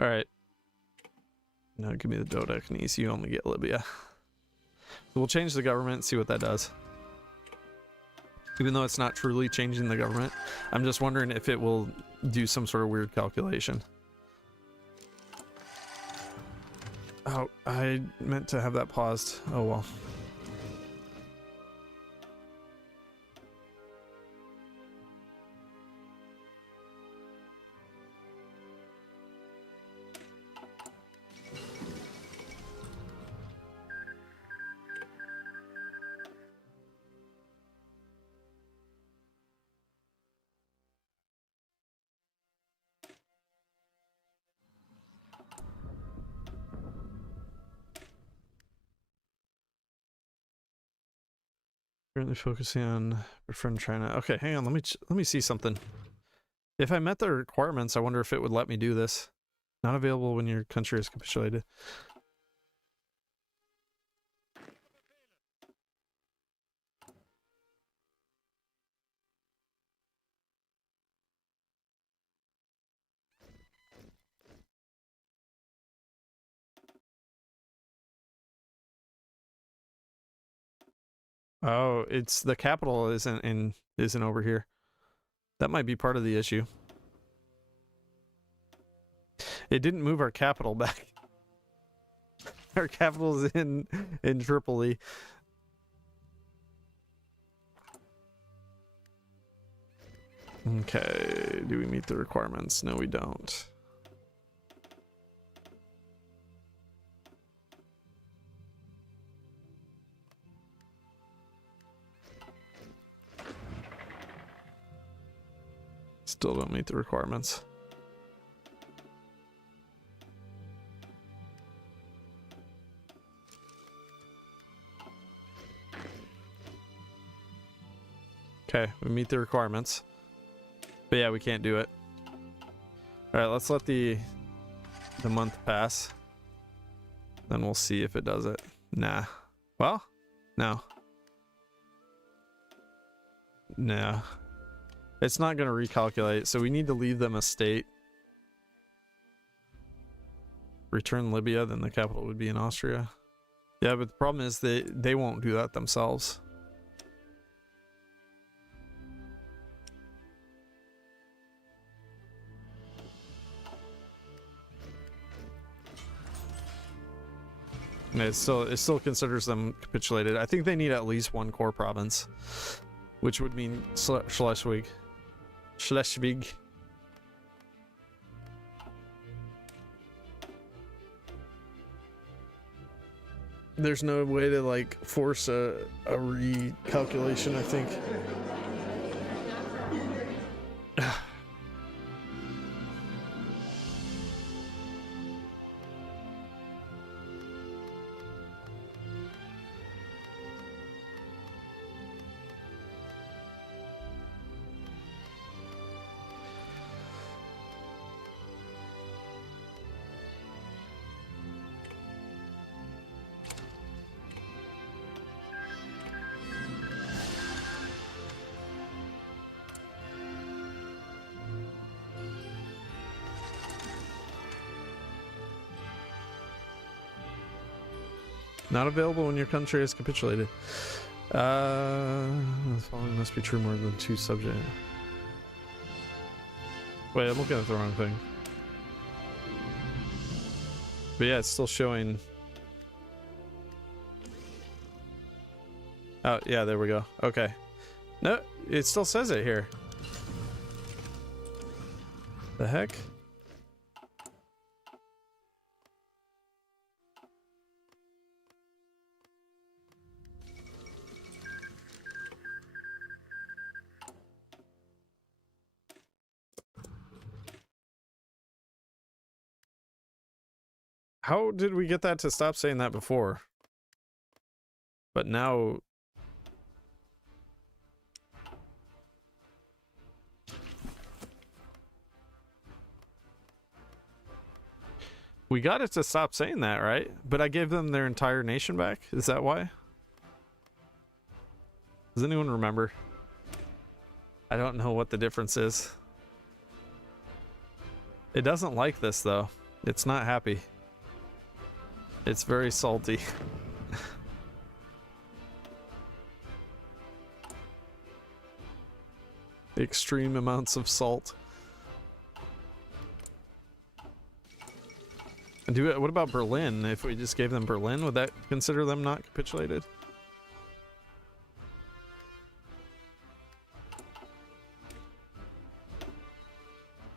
All right. Now give me the Dodecanese. You only get Libya. So we'll change the government, see what that does. Even though it's not truly changing the government, I'm just wondering if it will do some sort of weird calculation. Oh, I meant to have that paused. Oh well. Currently focusing on friend China. Okay, hang on. Let me see something. If I met the requirements, I wonder if it would let me do this. Not available when your country is capitulated. Oh, it's the capital isn't over here. That might be part of the issue. It didn't move our capital back. Our capital is in Tripoli. Okay, do we meet the requirements? No, we don't. Still don't meet the requirements. Okay, we meet the requirements. But yeah, we can't do it. Alright, let's let the month pass. Then we'll see if it does it. Nah. Well, no. No. It's not going to recalculate, so we need to leave them a state. Return Libya, then the capital would be in Austria. Yeah, but the problem is they won't do that themselves. And it still considers them capitulated. I think they need at least one core province, which would mean Schleswig. Schleswig. There's no way to like force a recalculation, I think. Not available when your country is capitulated. The following must be true more than two subject. Wait, I'm looking at the wrong thing. But yeah, it's still showing. Oh, yeah, there we go. Okay. No, it still says it here. The heck? How did we get that to stop saying that before? But now... We got it to stop saying that, right? But I gave them their entire nation back? Is that why? Does anyone remember? I don't know what the difference is. It doesn't like this, though. It's not happy. It's very salty. Extreme amounts of salt. What about Berlin? If we just gave them Berlin, would that consider them not capitulated?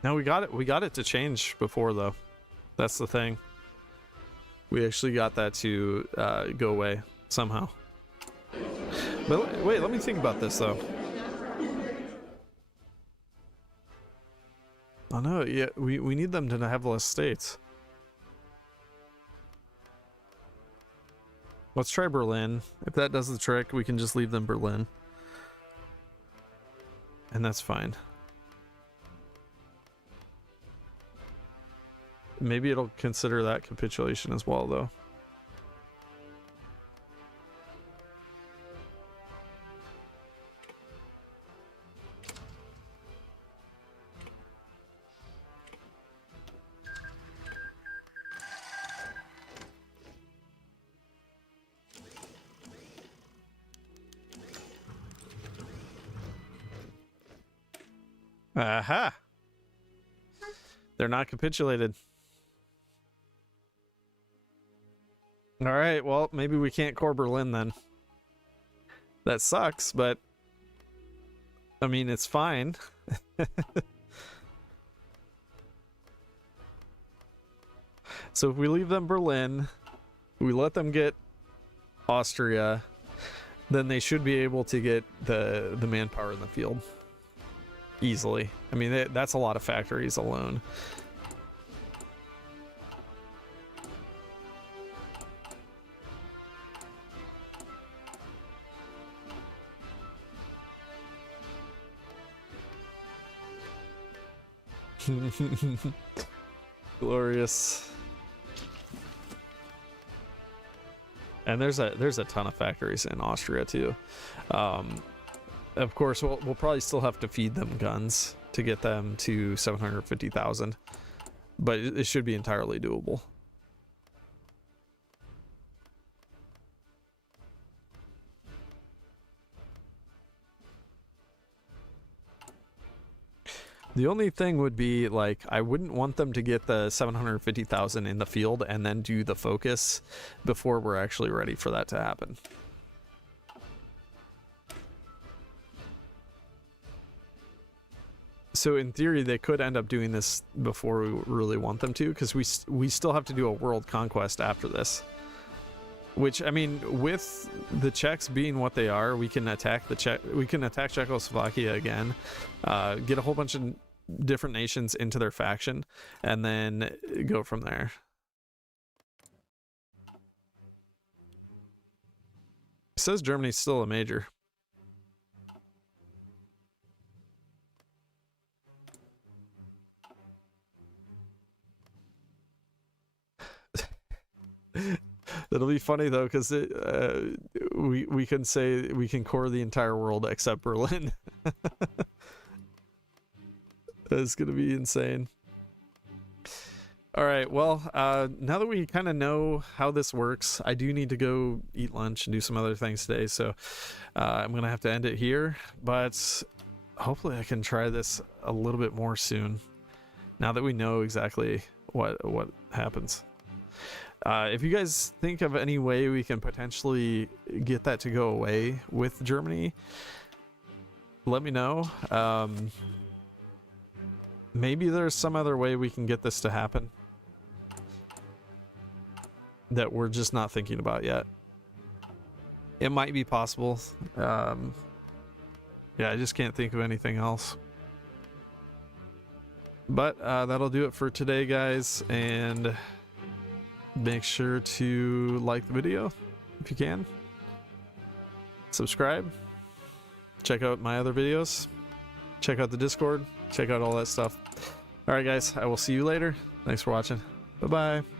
No, we got it to change before though. That's the thing. We actually got that to go away somehow. But wait, let me think about this though. Oh no, yeah, we need them to have less states. Let's try Berlin. If that does the trick, we can just leave them Berlin. And that's fine. Maybe it'll consider that capitulation as well, though. Aha! They're not capitulated. Alright, well, maybe we can't core Berlin then. That sucks, but... I mean, it's fine. So if we leave them Berlin, we let them get Austria, then they should be able to get the manpower in the field. Easily. I mean, that's a lot of factories alone. Glorious. And there's a ton of factories in Austria too. Of course, we'll probably still have to feed them guns to get them to 750,000, but it should be entirely doable. The only thing would be, like, I wouldn't want them to get the 750,000 in the field and then do the focus before we're actually ready for that to happen. So in theory, they could end up doing this before we really want them to, because we still have to do a world conquest after this. Which, I mean, with the Czechs being what they are, we can attack Czechoslovakia again, get a whole bunch of different nations into their faction, and then go from there. It says Germany's still a major. That'll be funny though, because we can say we can core the entire world except Berlin. That's gonna be insane. All right, well, now that we kind of know how this works, I do need to go eat lunch and do some other things today, so I'm gonna have to end it here, but hopefully I can try this a little bit more soon, now that we know exactly what happens. If you guys think of any way we can potentially get that to go away with Germany, let me know. Maybe there's some other way we can get this to happen that we're just not thinking about yet. It might be possible. Yeah, I just can't think of anything else. But that'll do it for today, guys, and make sure to like the video if you can. Subscribe. Check out my other videos. Check out the Discord. Check out all that stuff. Alright guys, I will see you later. Thanks for watching. Bye-bye.